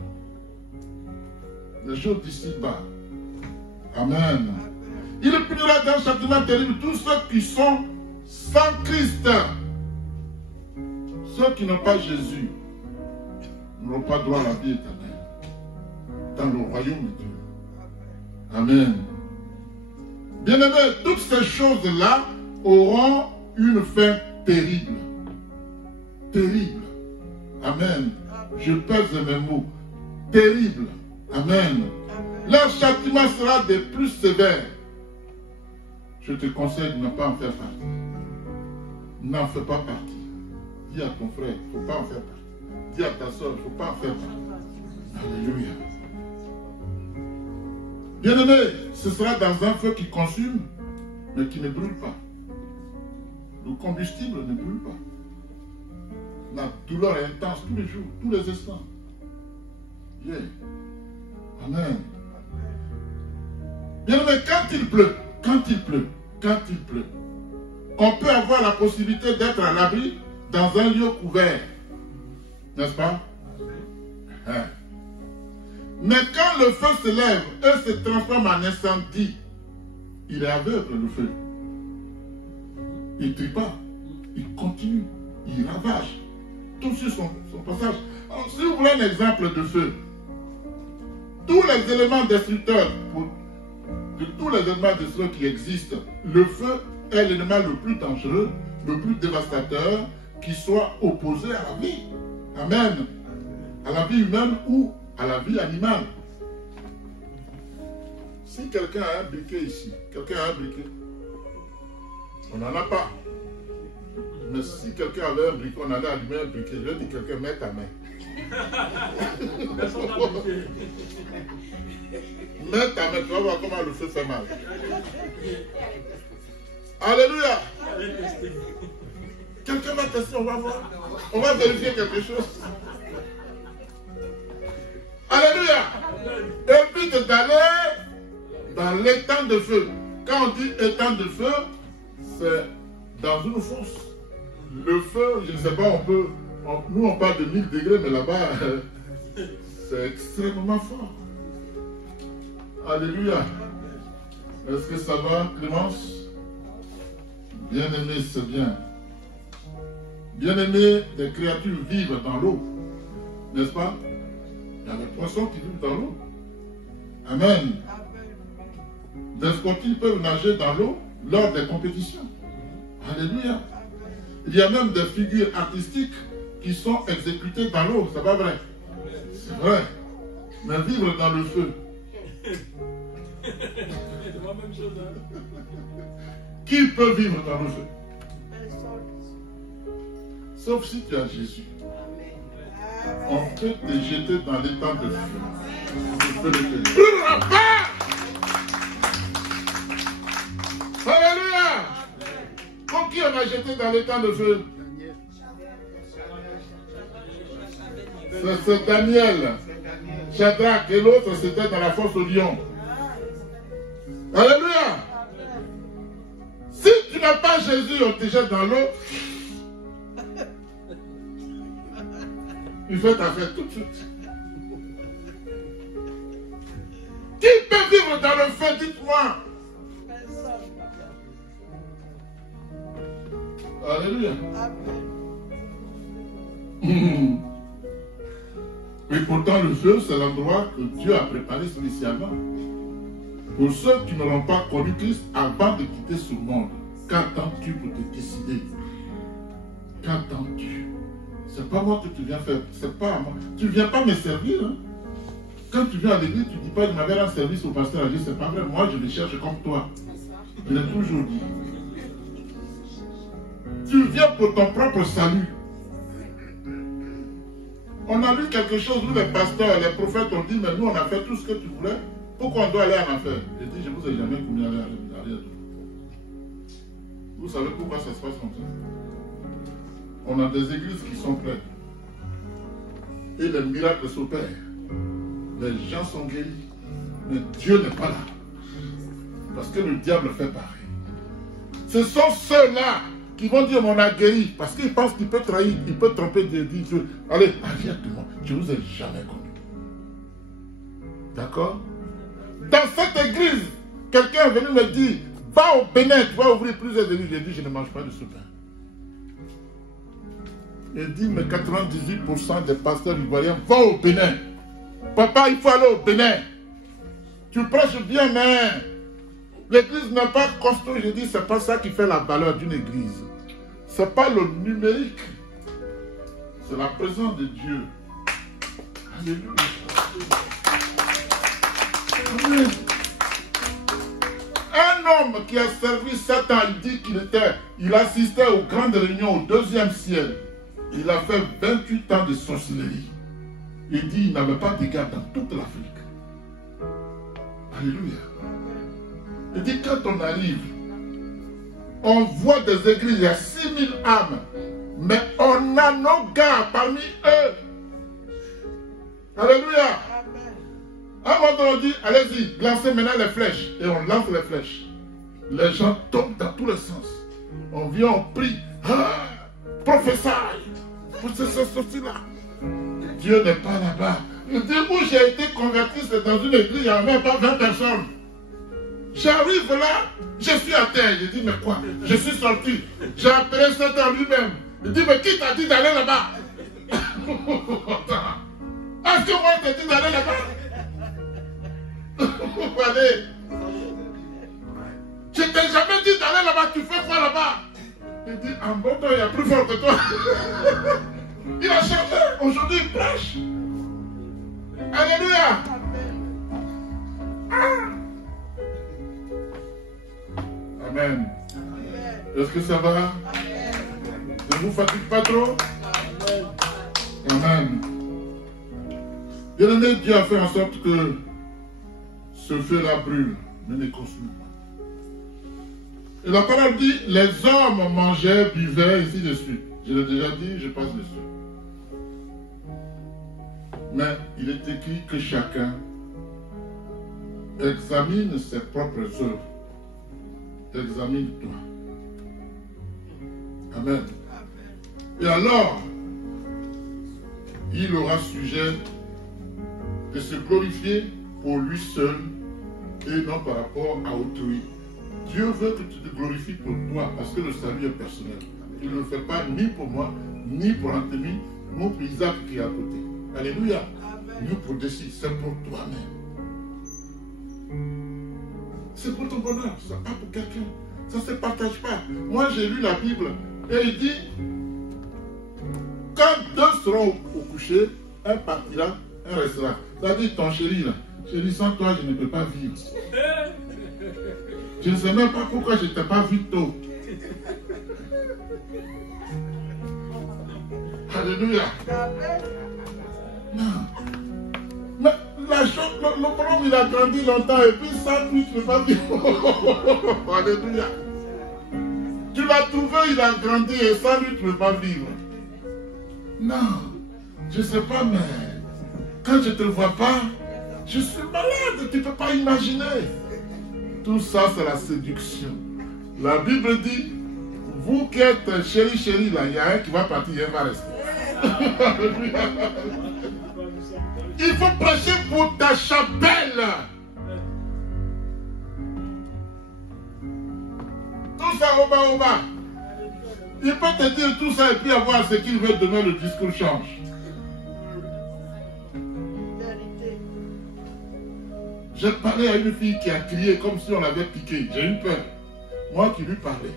Les choses d'ici-bas. Amen. Il punira d'un châtiment terrible tous ceux qui sont sans Christ. Ceux qui n'ont pas Jésus n'auront pas droit à la vie éternelle dans le royaume de Dieu. Amen. Bien-aimés, toutes ces choses-là auront une fin terrible. Terrible. Amen. Je pèse mes mots. Terrible. Amen. Leur châtiment sera des plus sévères. Je te conseille de ne pas en faire partie. N'en fais pas partie. Dis à ton frère, il ne faut pas en faire partie. Dis à ta soeur, il ne faut pas en faire partie. Alléluia. Bien-aimé, ce sera dans un feu qui consume, mais qui ne brûle pas. Le combustible ne brûle pas. La douleur est intense tous les jours, tous les instants. Yeah. Amen. Bien-aimé, quand il pleut, on peut avoir la possibilité d'être à l'abri dans un lieu couvert. N'est-ce pas? Hein. Mais quand le feu se lève et se transforme en incendie, il est aveugle, le feu. Il ne trie pas. Il continue. Il ravage. Tout sur son passage. Alors, si vous voulez un exemple de feu, tous les éléments destructeurs, de tous les éléments destructeurs qui existent, le feu est l'élément le plus dangereux, le plus dévastateur, qui soit opposé à la vie. Amen. À la vie humaine ou à la vie animale. Si quelqu'un a un briquet ici, quelqu'un a un briquet. On n'en a pas. Mais si quelqu'un avait un briquet, on allait allumer un briquet. Je dis quelqu'un, mets ta main. Mets ta main, tu vas voir comment le feu fait mal. Alléluia. Quelqu'un va tester, on va voir. On va vérifier quelque chose. Alléluia. Et puis d'aller dans l'étang de feu. Quand on dit étang de feu, c'est dans une fosse. Le feu, je ne sais pas, nous on parle de 1000 degrés, mais là-bas, c'est extrêmement fort. Alléluia. Est-ce que ça va, Clémence? Bien-aimé, c'est bien. Bien-aimé, des créatures vivent dans l'eau. N'est-ce pas? Il y a des poissons qui vivent dans l'eau. Amen. Des sportifs peuvent nager dans l'eau lors des compétitions. Alléluia. Il y a même des figures artistiques qui sont exécutées dans l'eau. C'est pas vrai? C'est vrai. Mais vivre dans le feu. Qui peut vivre dans le feu? Sauf si tu as Jésus. On peut te jeter dans l'étang de feu. Tu peux le faire. Alléluia. Pour qui on a jeté dans l'étang de feu? C'est Daniel. Shadrach et l'autre, c'était dans la fosse au lion. Alléluia. Si tu n'as pas Jésus, on te jette dans l'eau. Il fait ta fête tout de suite. Qui peut vivre dans le feu? Dites-moi. Alléluia. Et pourtant le feu, c'est l'endroit que Dieu a préparé spécialement pour ceux qui n'auront pas connu Christ avant de quitter ce monde. Qu'attends-tu pour te décider? Qu'attends-tu? C'est pas moi que tu viens faire, c'est pas moi. Tu ne viens pas me servir. Hein? Quand tu viens à l'église, tu ne dis pas, je m'avais rendu service au pasteur Agis, c'est pas vrai. Moi, je le cherche comme toi. Je l'ai toujours dit. Tu viens pour ton propre salut. On a lu quelque chose où les pasteurs, les prophètes ont dit, mais nous, on a fait tout ce que tu voulais. Pourquoi on doit aller en enfer? J'ai dit, je ne vous ai jamais promis d'aller en enfer. Vous savez pourquoi ça se passe comme ça? On a des églises qui sont pleines. Et les miracles s'opèrent. Les gens sont guéris. Mais Dieu n'est pas là. Parce que le diable fait pareil. Ce sont ceux-là qui vont dire on a guéri. Parce qu'ils pensent qu'il peut trahir, il peut tromper Dieu. Allez, arrête-moi. Je ne vous ai jamais connu. D'accord? Dans cette église, quelqu'un est venu me dire, va au Bénin, tu vas ouvrir plusieurs églises. J'ai dit, je ne mange pas de ce pain. Il dit, mais 98% des pasteurs ivoiriens vont au Bénin. Papa, il faut aller au Bénin. Tu prêches bien, mais l'église n'est pas costaud. Je dis, c'est pas ça qui fait la valeur d'une église. C'est pas le numérique. C'est la présence de Dieu. Alléluia. Amen. Un homme qui a servi 7 ans, il dit il assistait aux grandes réunions au 2e ciel. Il a fait 28 ans de sorcellerie. Il dit qu'il n'avait pas d'égard dans toute l'Afrique. Alléluia. Il dit quand on arrive, on voit des églises, il y a 6000 âmes, mais on a nos gars parmi eux. Alléluia. À un moment on dit, allez-y, lancez maintenant les flèches. Et on lance les flèches. Les gens tombent dans tous les sens. On vient, on prie. Ah, professeur, pour ce ceci-là. Dieu n'est pas là-bas. Il dit, où j'ai été converti, c'est dans une église, il n'y a même pas 20 personnes. J'arrive là, je suis à terre. Je dis, mais quoi? Je suis sorti. J'ai appelé cet homme lui-même. Il dit, mais qui t'a dit d'aller là-bas? Est-ce que moi, je t'ai dit d'aller là-bas? Allez. Je t'ai jamais dit d'aller là-bas, tu fais quoi là-bas? Il dit, en bon temps, il y a plus fort que toi. Il a changé, aujourd'hui il prêche. Alléluia. Amen. Est-ce que ça va? Ne vous fatigue pas trop? Amen. Bien-aimé, Dieu a fait en sorte que ce feu-là brûle, mais ne consume pas. Et la parole dit, les hommes mangeaient, buvaient, ainsi de suite. Je l'ai déjà dit, je passe dessus. Mais il est écrit que chacun examine ses propres œuvres. Examine-toi. Amen. Et alors, il aura sujet de se glorifier pour lui seul et non par rapport à autrui. Dieu veut que tu te glorifies pour toi parce que le salut est personnel. Il ne le fait pas ni pour moi, ni pour Anthony, ni pour Isaac qui est à côté. Alléluia. Ni pour décider, c'est pour toi-même. C'est pour ton bonheur, ce n'est pas pour quelqu'un. Ça ne se partage pas. Moi, j'ai lu la Bible et il dit, quand deux seront au coucher, un partira, un restera. C'est-à-dire ton chéri là, chéri, sans toi, je ne peux pas vivre. Je ne sais même pas pourquoi je ne t'ai pas vu tôt. Alléluia. Non. Mais la chose, le problème, il a grandi longtemps et puis sans lui, tu ne peux pas vivre. Alléluia. Tu l'as trouvé, il a grandi et sans lui, tu ne peux pas vivre. Non. Je ne sais pas, mais quand je ne te vois pas, je suis malade, tu ne peux pas imaginer. Tout ça, c'est la séduction. La Bible dit, vous qui êtes chéri, chéri, là, il y a un qui va partir, il va rester. Il faut prêcher pour ta chapelle. Tout ça, oba. Il peut te dire tout ça et puis avoir ce qu'il veut demain, le discours change. J'ai parlé à une fille qui a crié comme si on l'avait piqué. J'ai eu peur. Moi qui lui parlais.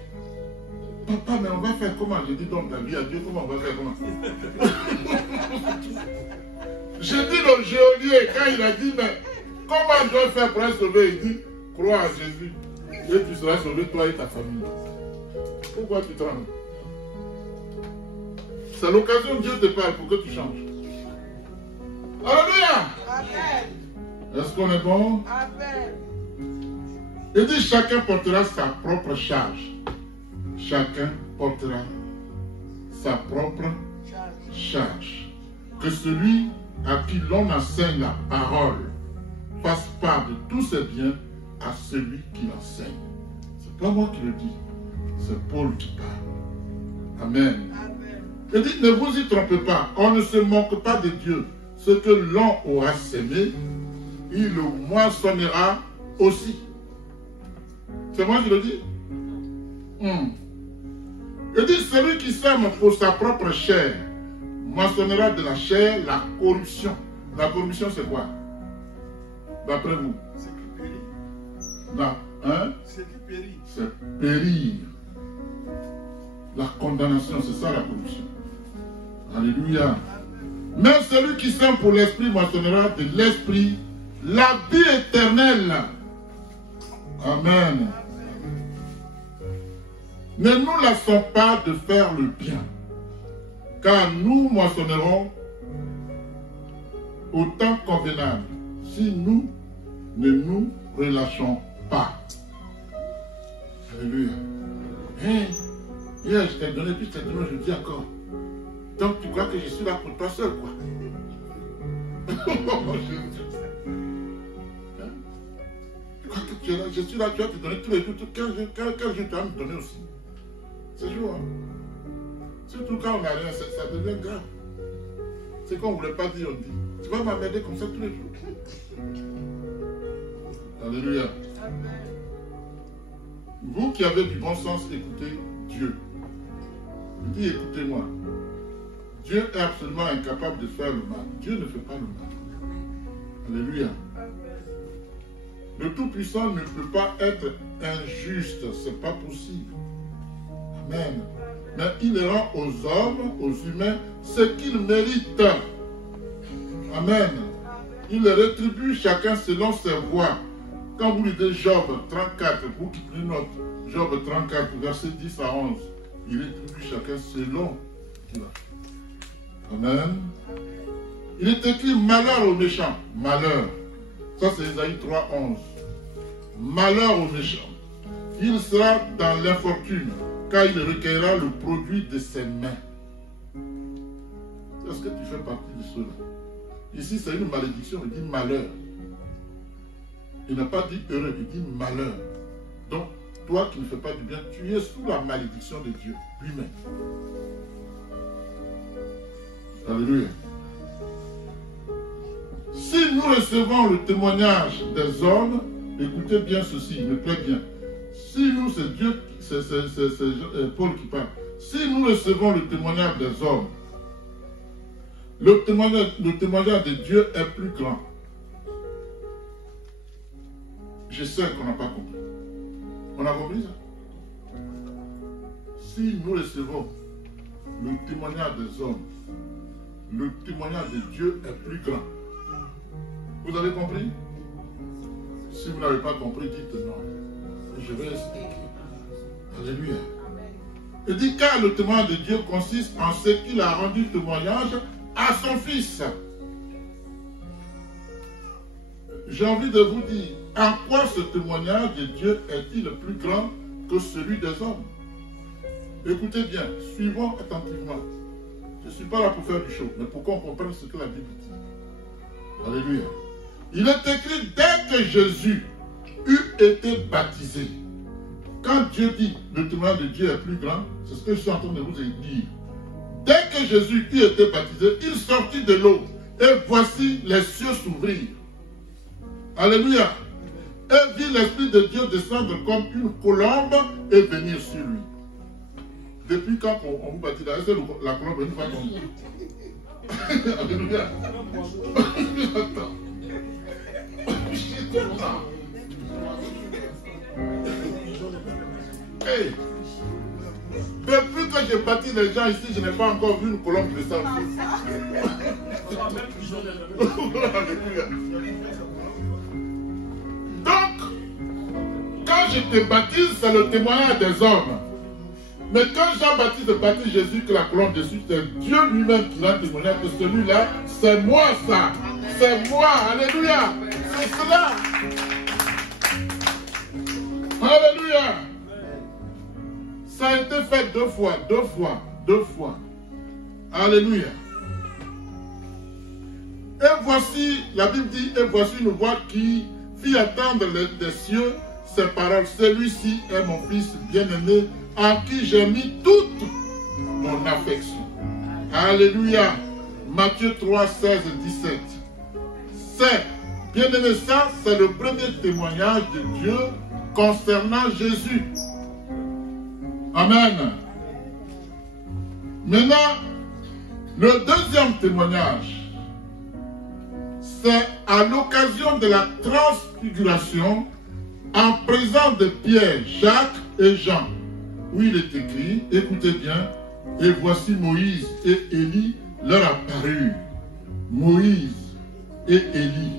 Papa, mais on va faire comment? J'ai dit donc ta vie à Dieu, comment on va faire comment? J'ai dit au geôlier, quand il a dit, mais comment je dois faire pour être sauvé? Il dit, crois à Jésus et tu seras sauvé, toi et ta famille. Pourquoi tu trembles? C'est l'occasion que Dieu te parle pour que tu changes. Alléluia! Amen. Est-ce qu'on est bon? Amen. Il dit, chacun portera sa propre charge. Chacun portera sa propre charge. Que celui à qui l'on enseigne la parole fasse part de tous ses biens à celui qui l'enseigne. C'est pas moi qui le dis, c'est Paul qui parle. Amen. Il dit, ne vous y trompez pas, on ne se moque pas de Dieu. Ce que l'on aura sémé, il le moissonnera aussi. C'est moi qui le dis? Il dit, celui qui sème pour sa propre chair, moissonnera de la chair la corruption. La corruption, c'est quoi? D'après vous? C'est qui périt. Non. Hein? C'est qui périt. C'est périr. La condamnation, c'est ça la corruption. Alléluia. Mais celui qui sème pour l'esprit moissonnera de l'esprit la vie éternelle. Amen. Ne nous lassons pas de faire le bien, car nous moissonnerons au temps convenable si nous ne nous relâchons pas. Alléluia. Hier, je t'ai donné, puis je t'ai donné, je dis encore. Donc tu crois que je suis là pour toi seul, quoi? Tu crois que tu es là, je suis là, tu vas te donner tous les jours. Quel jour tu vas me donner aussi? C'est jour, hein? Surtout quand on n'a rien, ça devient grave. C'est qu'on ne voulait pas dire, on dit. Tu vas m'emmerder comme ça tous les jours. Alléluia. Vous qui avez du bon sens, écoutez Dieu. Il dit, écoutez-moi. Dieu est absolument incapable de faire le mal. Dieu ne fait pas le mal. Alléluia. Le Tout-Puissant ne peut pas être injuste. Ce n'est pas possible. Amen. Mais il rend aux hommes, aux humains, ce qu'ils méritent. Amen. Il les rétribue chacun selon ses voies. Quand vous lisez Job 34, vous qui prenez note, Job 34, verset 10 à 11, il est chacun selon qu'il a fait. Amen. Il est écrit malheur aux méchants. Malheur. Ça c'est Ésaïe 3, 11. Malheur aux méchants. Il sera dans l'infortune, car il recueillera le produit de ses mains. Est-ce que tu fais partie de cela? Ici c'est une malédiction, il dit malheur. Il n'a pas dit heureux, il dit malheur. Donc, toi qui ne fais pas du bien, tu es sous la malédiction de Dieu lui-même. Alléluia. Si nous recevons le témoignage des hommes, écoutez bien ceci, il me plaît bien. Si nous, c'est Dieu, c'est Paul qui parle. Si nous recevons le témoignage des hommes, le témoignage de Dieu est plus grand. Je sais qu'on n'a pas compris. On a compris ça? Si nous recevons le témoignage des hommes, le témoignage de Dieu est plus grand. Vous avez compris? Si vous n'avez pas compris, dites non. Je vais expliquer. Alléluia. Il dit car le témoignage de Dieu consiste en ce qu'il a rendu témoignage à son Fils. J'ai envie de vous dire, en quoi ce témoignage de Dieu est-il plus grand que celui des hommes? Écoutez bien, suivons attentivement. Je ne suis pas là pour faire du show, mais pour qu'on comprenne ce que la Bible dit. Alléluia. Il est écrit, dès que Jésus eut été baptisé, quand Dieu dit le témoignage de Dieu est plus grand, c'est ce que je suis en train de vous dire. Dès que Jésus eut été baptisé, il sortit de l'eau, et voici les cieux s'ouvrir. Alléluia. Et vit l'Esprit de Dieu descendre comme une colombe et venir sur lui. Depuis quand on vous baptise, est-ce que la colombe est une fois tombée? Alléluia. Attends. Hey. Depuis que je baptise les gens ici, je n'ai pas encore vu une colombe descendre. Donc, quand je te baptise, c'est le témoignage des hommes. Mais quand Jean-Baptiste baptise Jésus, que la colombe dessus, c'est Dieu lui-même qui l'a témoigné que celui-là, c'est moi ça. C'est moi. Alléluia. C'est cela. Alléluia. Ça a été fait deux fois. Alléluia. Et voici, la Bible dit, et voici une voix qui fit attendre des cieux ces paroles. Celui-ci est mon fils bien-aimé, en qui j'ai mis toute mon affection. Alléluia. Matthieu 3, 16 et 17. C'est, bien-aimé, ça, c'est le premier témoignage de Dieu concernant Jésus. Amen. Maintenant, le deuxième témoignage, c'est à l'occasion de la transfiguration en présence de Pierre, Jacques et Jean, où il est écrit, écoutez bien, et voici Moïse et Élie leur apparurent. Moïse et Élie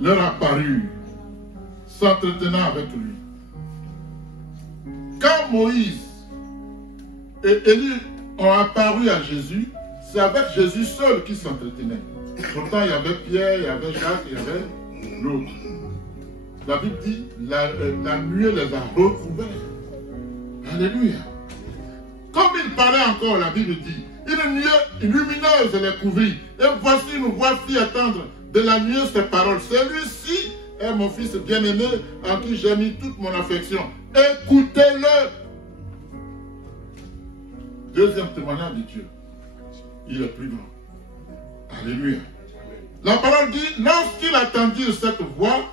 leur apparurent, s'entretenant avec lui. Quand Moïse et Élie ont apparu à Jésus, c'est avec Jésus seul qui s'entretenait. Pourtant, il y avait Pierre, il y avait Jacques, il y avait l'autre. La Bible dit, la nuée les a recouverts. Alléluia. Comme il parlait encore, la Bible dit, une nuée lumineuse les couvrit. Et voici une voix fit attendre de la nuée ces paroles. Celui-ci est mon fils bien-aimé, en qui j'ai mis toute mon affection. Écoutez-le. Deuxième témoignage de Dieu. Il est plus grand. Alléluia. La parole dit, lorsqu'ils attendirent cette voix,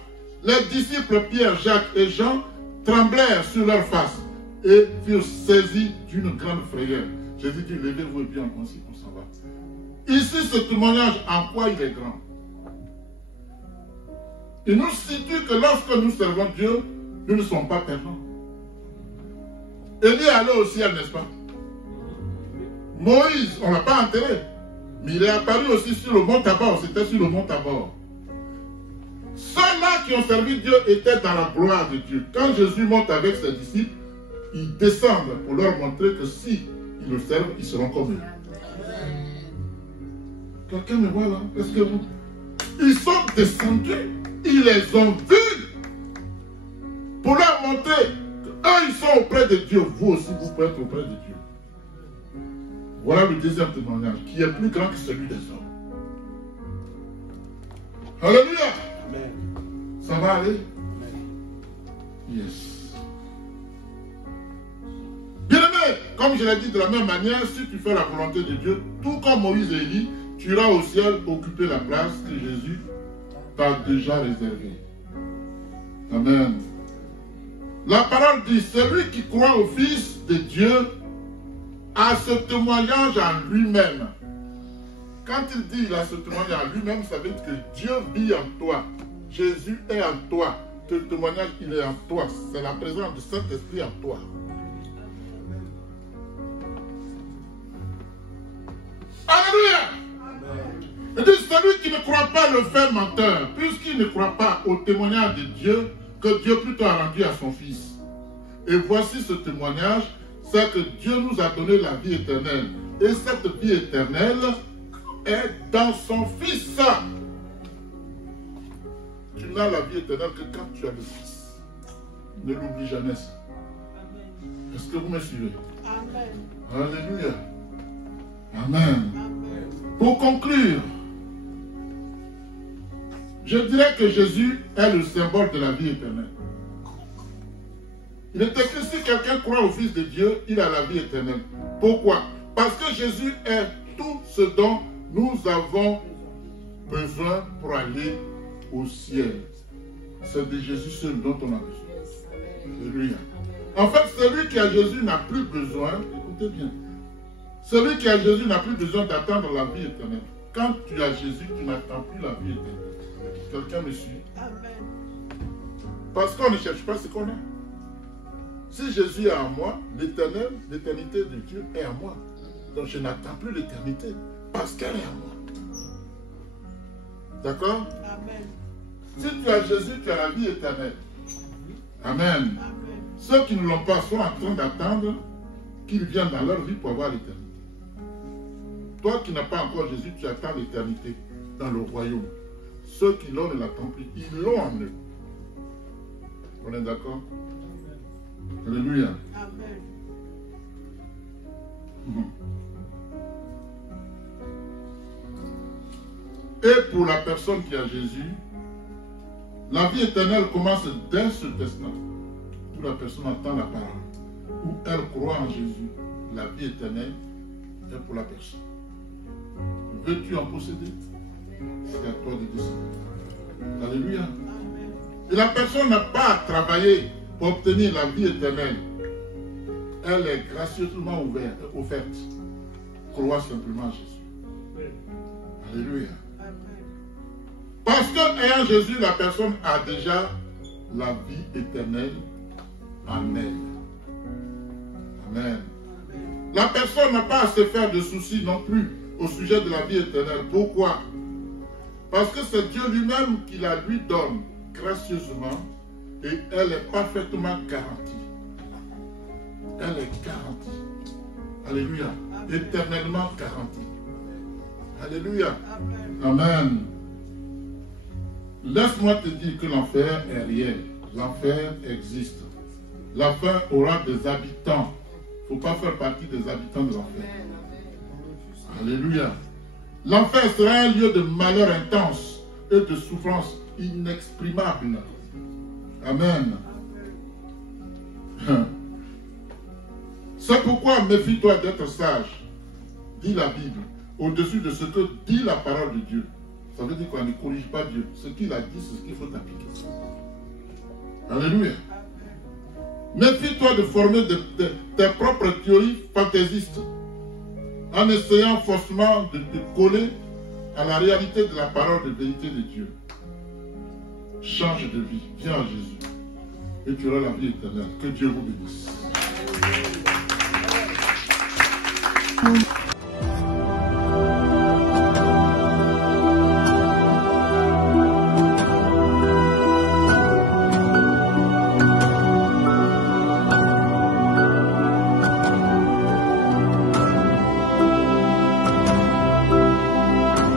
les disciples Pierre, Jacques et Jean tremblèrent sur leur face et furent saisis d'une grande frayeur. Jésus dit, levez-vous et bien ainsi qu'on s'en va. Ici, ce témoignage, en quoi il est grand? Il nous situe que lorsque nous servons Dieu, nous ne sommes pas perdants. Élie est allé au ciel, n'est-ce pas? Moïse, on ne l'a pas enterré. Mais il est apparu aussi sur le mont Tabor. C'était sur le mont Tabor. Ceux-là qui ont servi Dieu étaient dans la gloire de Dieu. Quand Jésus monte avec ses disciples, ils descendent pour leur montrer que si ils le servent, ils seront comme eux. Quelqu'un me voit là? Parce que ils sont descendus, ils les ont vus pour leur montrer qu'eux ils sont auprès de Dieu. Vous aussi, vous pouvez être auprès de Dieu. Voilà le deuxième témoignage qui est plus grand que celui des hommes. Alléluia. Amen. Ça va aller? Amen. Yes. Bien-aimé, comme je l'ai dit de la même manière, si tu fais la volonté de Dieu, tout comme Moïse et Élie, tu iras au ciel occuper la place que Jésus t'a déjà réservée. Amen. La parole dit, celui qui croit au Fils de Dieu a ce témoignage en lui-même. Quand il dit il a ce témoignage en lui-même, ça veut dire que Dieu vit en toi. Jésus est en toi. Ce témoignage, il est en toi. C'est la présence du Saint-Esprit en toi. Alléluia. Il dit, celui qui ne croit pas le fait menteur, puisqu'il ne croit pas au témoignage de Dieu, que Dieu plutôt a rendu à son Fils. Et voici ce témoignage, c'est que Dieu nous a donné la vie éternelle. Et cette vie éternelle est dans son Fils. Tu n'as la vie éternelle que quand tu as le Fils. Ne l'oublie jamais ça. Est-ce que vous me suivez? Amen. Alléluia. Amen. Amen. Pour conclure, je dirais que Jésus est le symbole de la vie éternelle. Il est écrit que si quelqu'un croit au Fils de Dieu, il a la vie éternelle. Pourquoi? Parce que Jésus est tout ce dont nous avons besoin pour aller au ciel. C'est de Jésus seul dont on a besoin. Alléluia. En fait, celui qui a Jésus n'a plus besoin, écoutez bien, celui qui a Jésus n'a plus besoin d'attendre la vie éternelle. Quand tu as Jésus, tu n'attends plus la vie éternelle. Quelqu'un me suit? Amen. Parce qu'on ne cherche pas ce qu'on a. Si Jésus est en moi, l'éternel, l'éternité de Dieu est en moi. Donc je n'attends plus l'éternité parce qu'elle est en moi. D'accord? Amen. Si tu as Jésus, tu as la vie éternelle. Amen. Amen. Ceux qui ne l'ont pas sont en train d'attendre qu'il vienne dans leur vie pour avoir l'éternité. Toi qui n'as pas encore Jésus, tu attends l'éternité dans le royaume. Ceux qui l'ont ne l'attendent plus. Ils l'ont en eux. On est d'accord? Alléluia. Amen. Et pour la personne qui a Jésus, la vie éternelle commence dès ce testament. Où la personne entend la parole, où elle croit en Jésus. La vie éternelle est pour la personne. Veux-tu en posséder? C'est à toi de décider. Alléluia. Amen. Et la personne n'a pas à travailler pour obtenir la vie éternelle. Elle est gracieusement offerte. Crois simplement en Jésus. Alléluia. Amen. Parce que ayant Jésus, la personne a déjà la vie éternelle en elle. Amen. La personne n'a pas à se faire de soucis non plus au sujet de la vie éternelle. Pourquoi? Parce que c'est Dieu lui-même qui la lui donne gracieusement et elle est parfaitement garantie. Elle est garantie. Alléluia. Éternellement garantie. Alléluia. Amen. Amen. Laisse-moi te dire que l'enfer est réel. L'enfer existe. L'enfer aura des habitants. Il ne faut pas faire partie des habitants de l'enfer. Alléluia. L'enfer sera un lieu de malheur intense et de souffrance inexprimable. Amen. C'est pourquoi méfie-toi d'être sage, dit la Bible, au-dessus de ce que dit la parole de Dieu. Ça veut dire qu'on ne corrige pas Dieu. Ce qu'il a dit, c'est ce qu'il faut appliquer. Alléluia. Méfie-toi de former tes propres théories fantaisistes en essayant forcément de te coller à la réalité de la parole de vérité de Dieu. Change de vie, viens à Jésus et tu auras la vie éternelle. Que Dieu vous bénisse.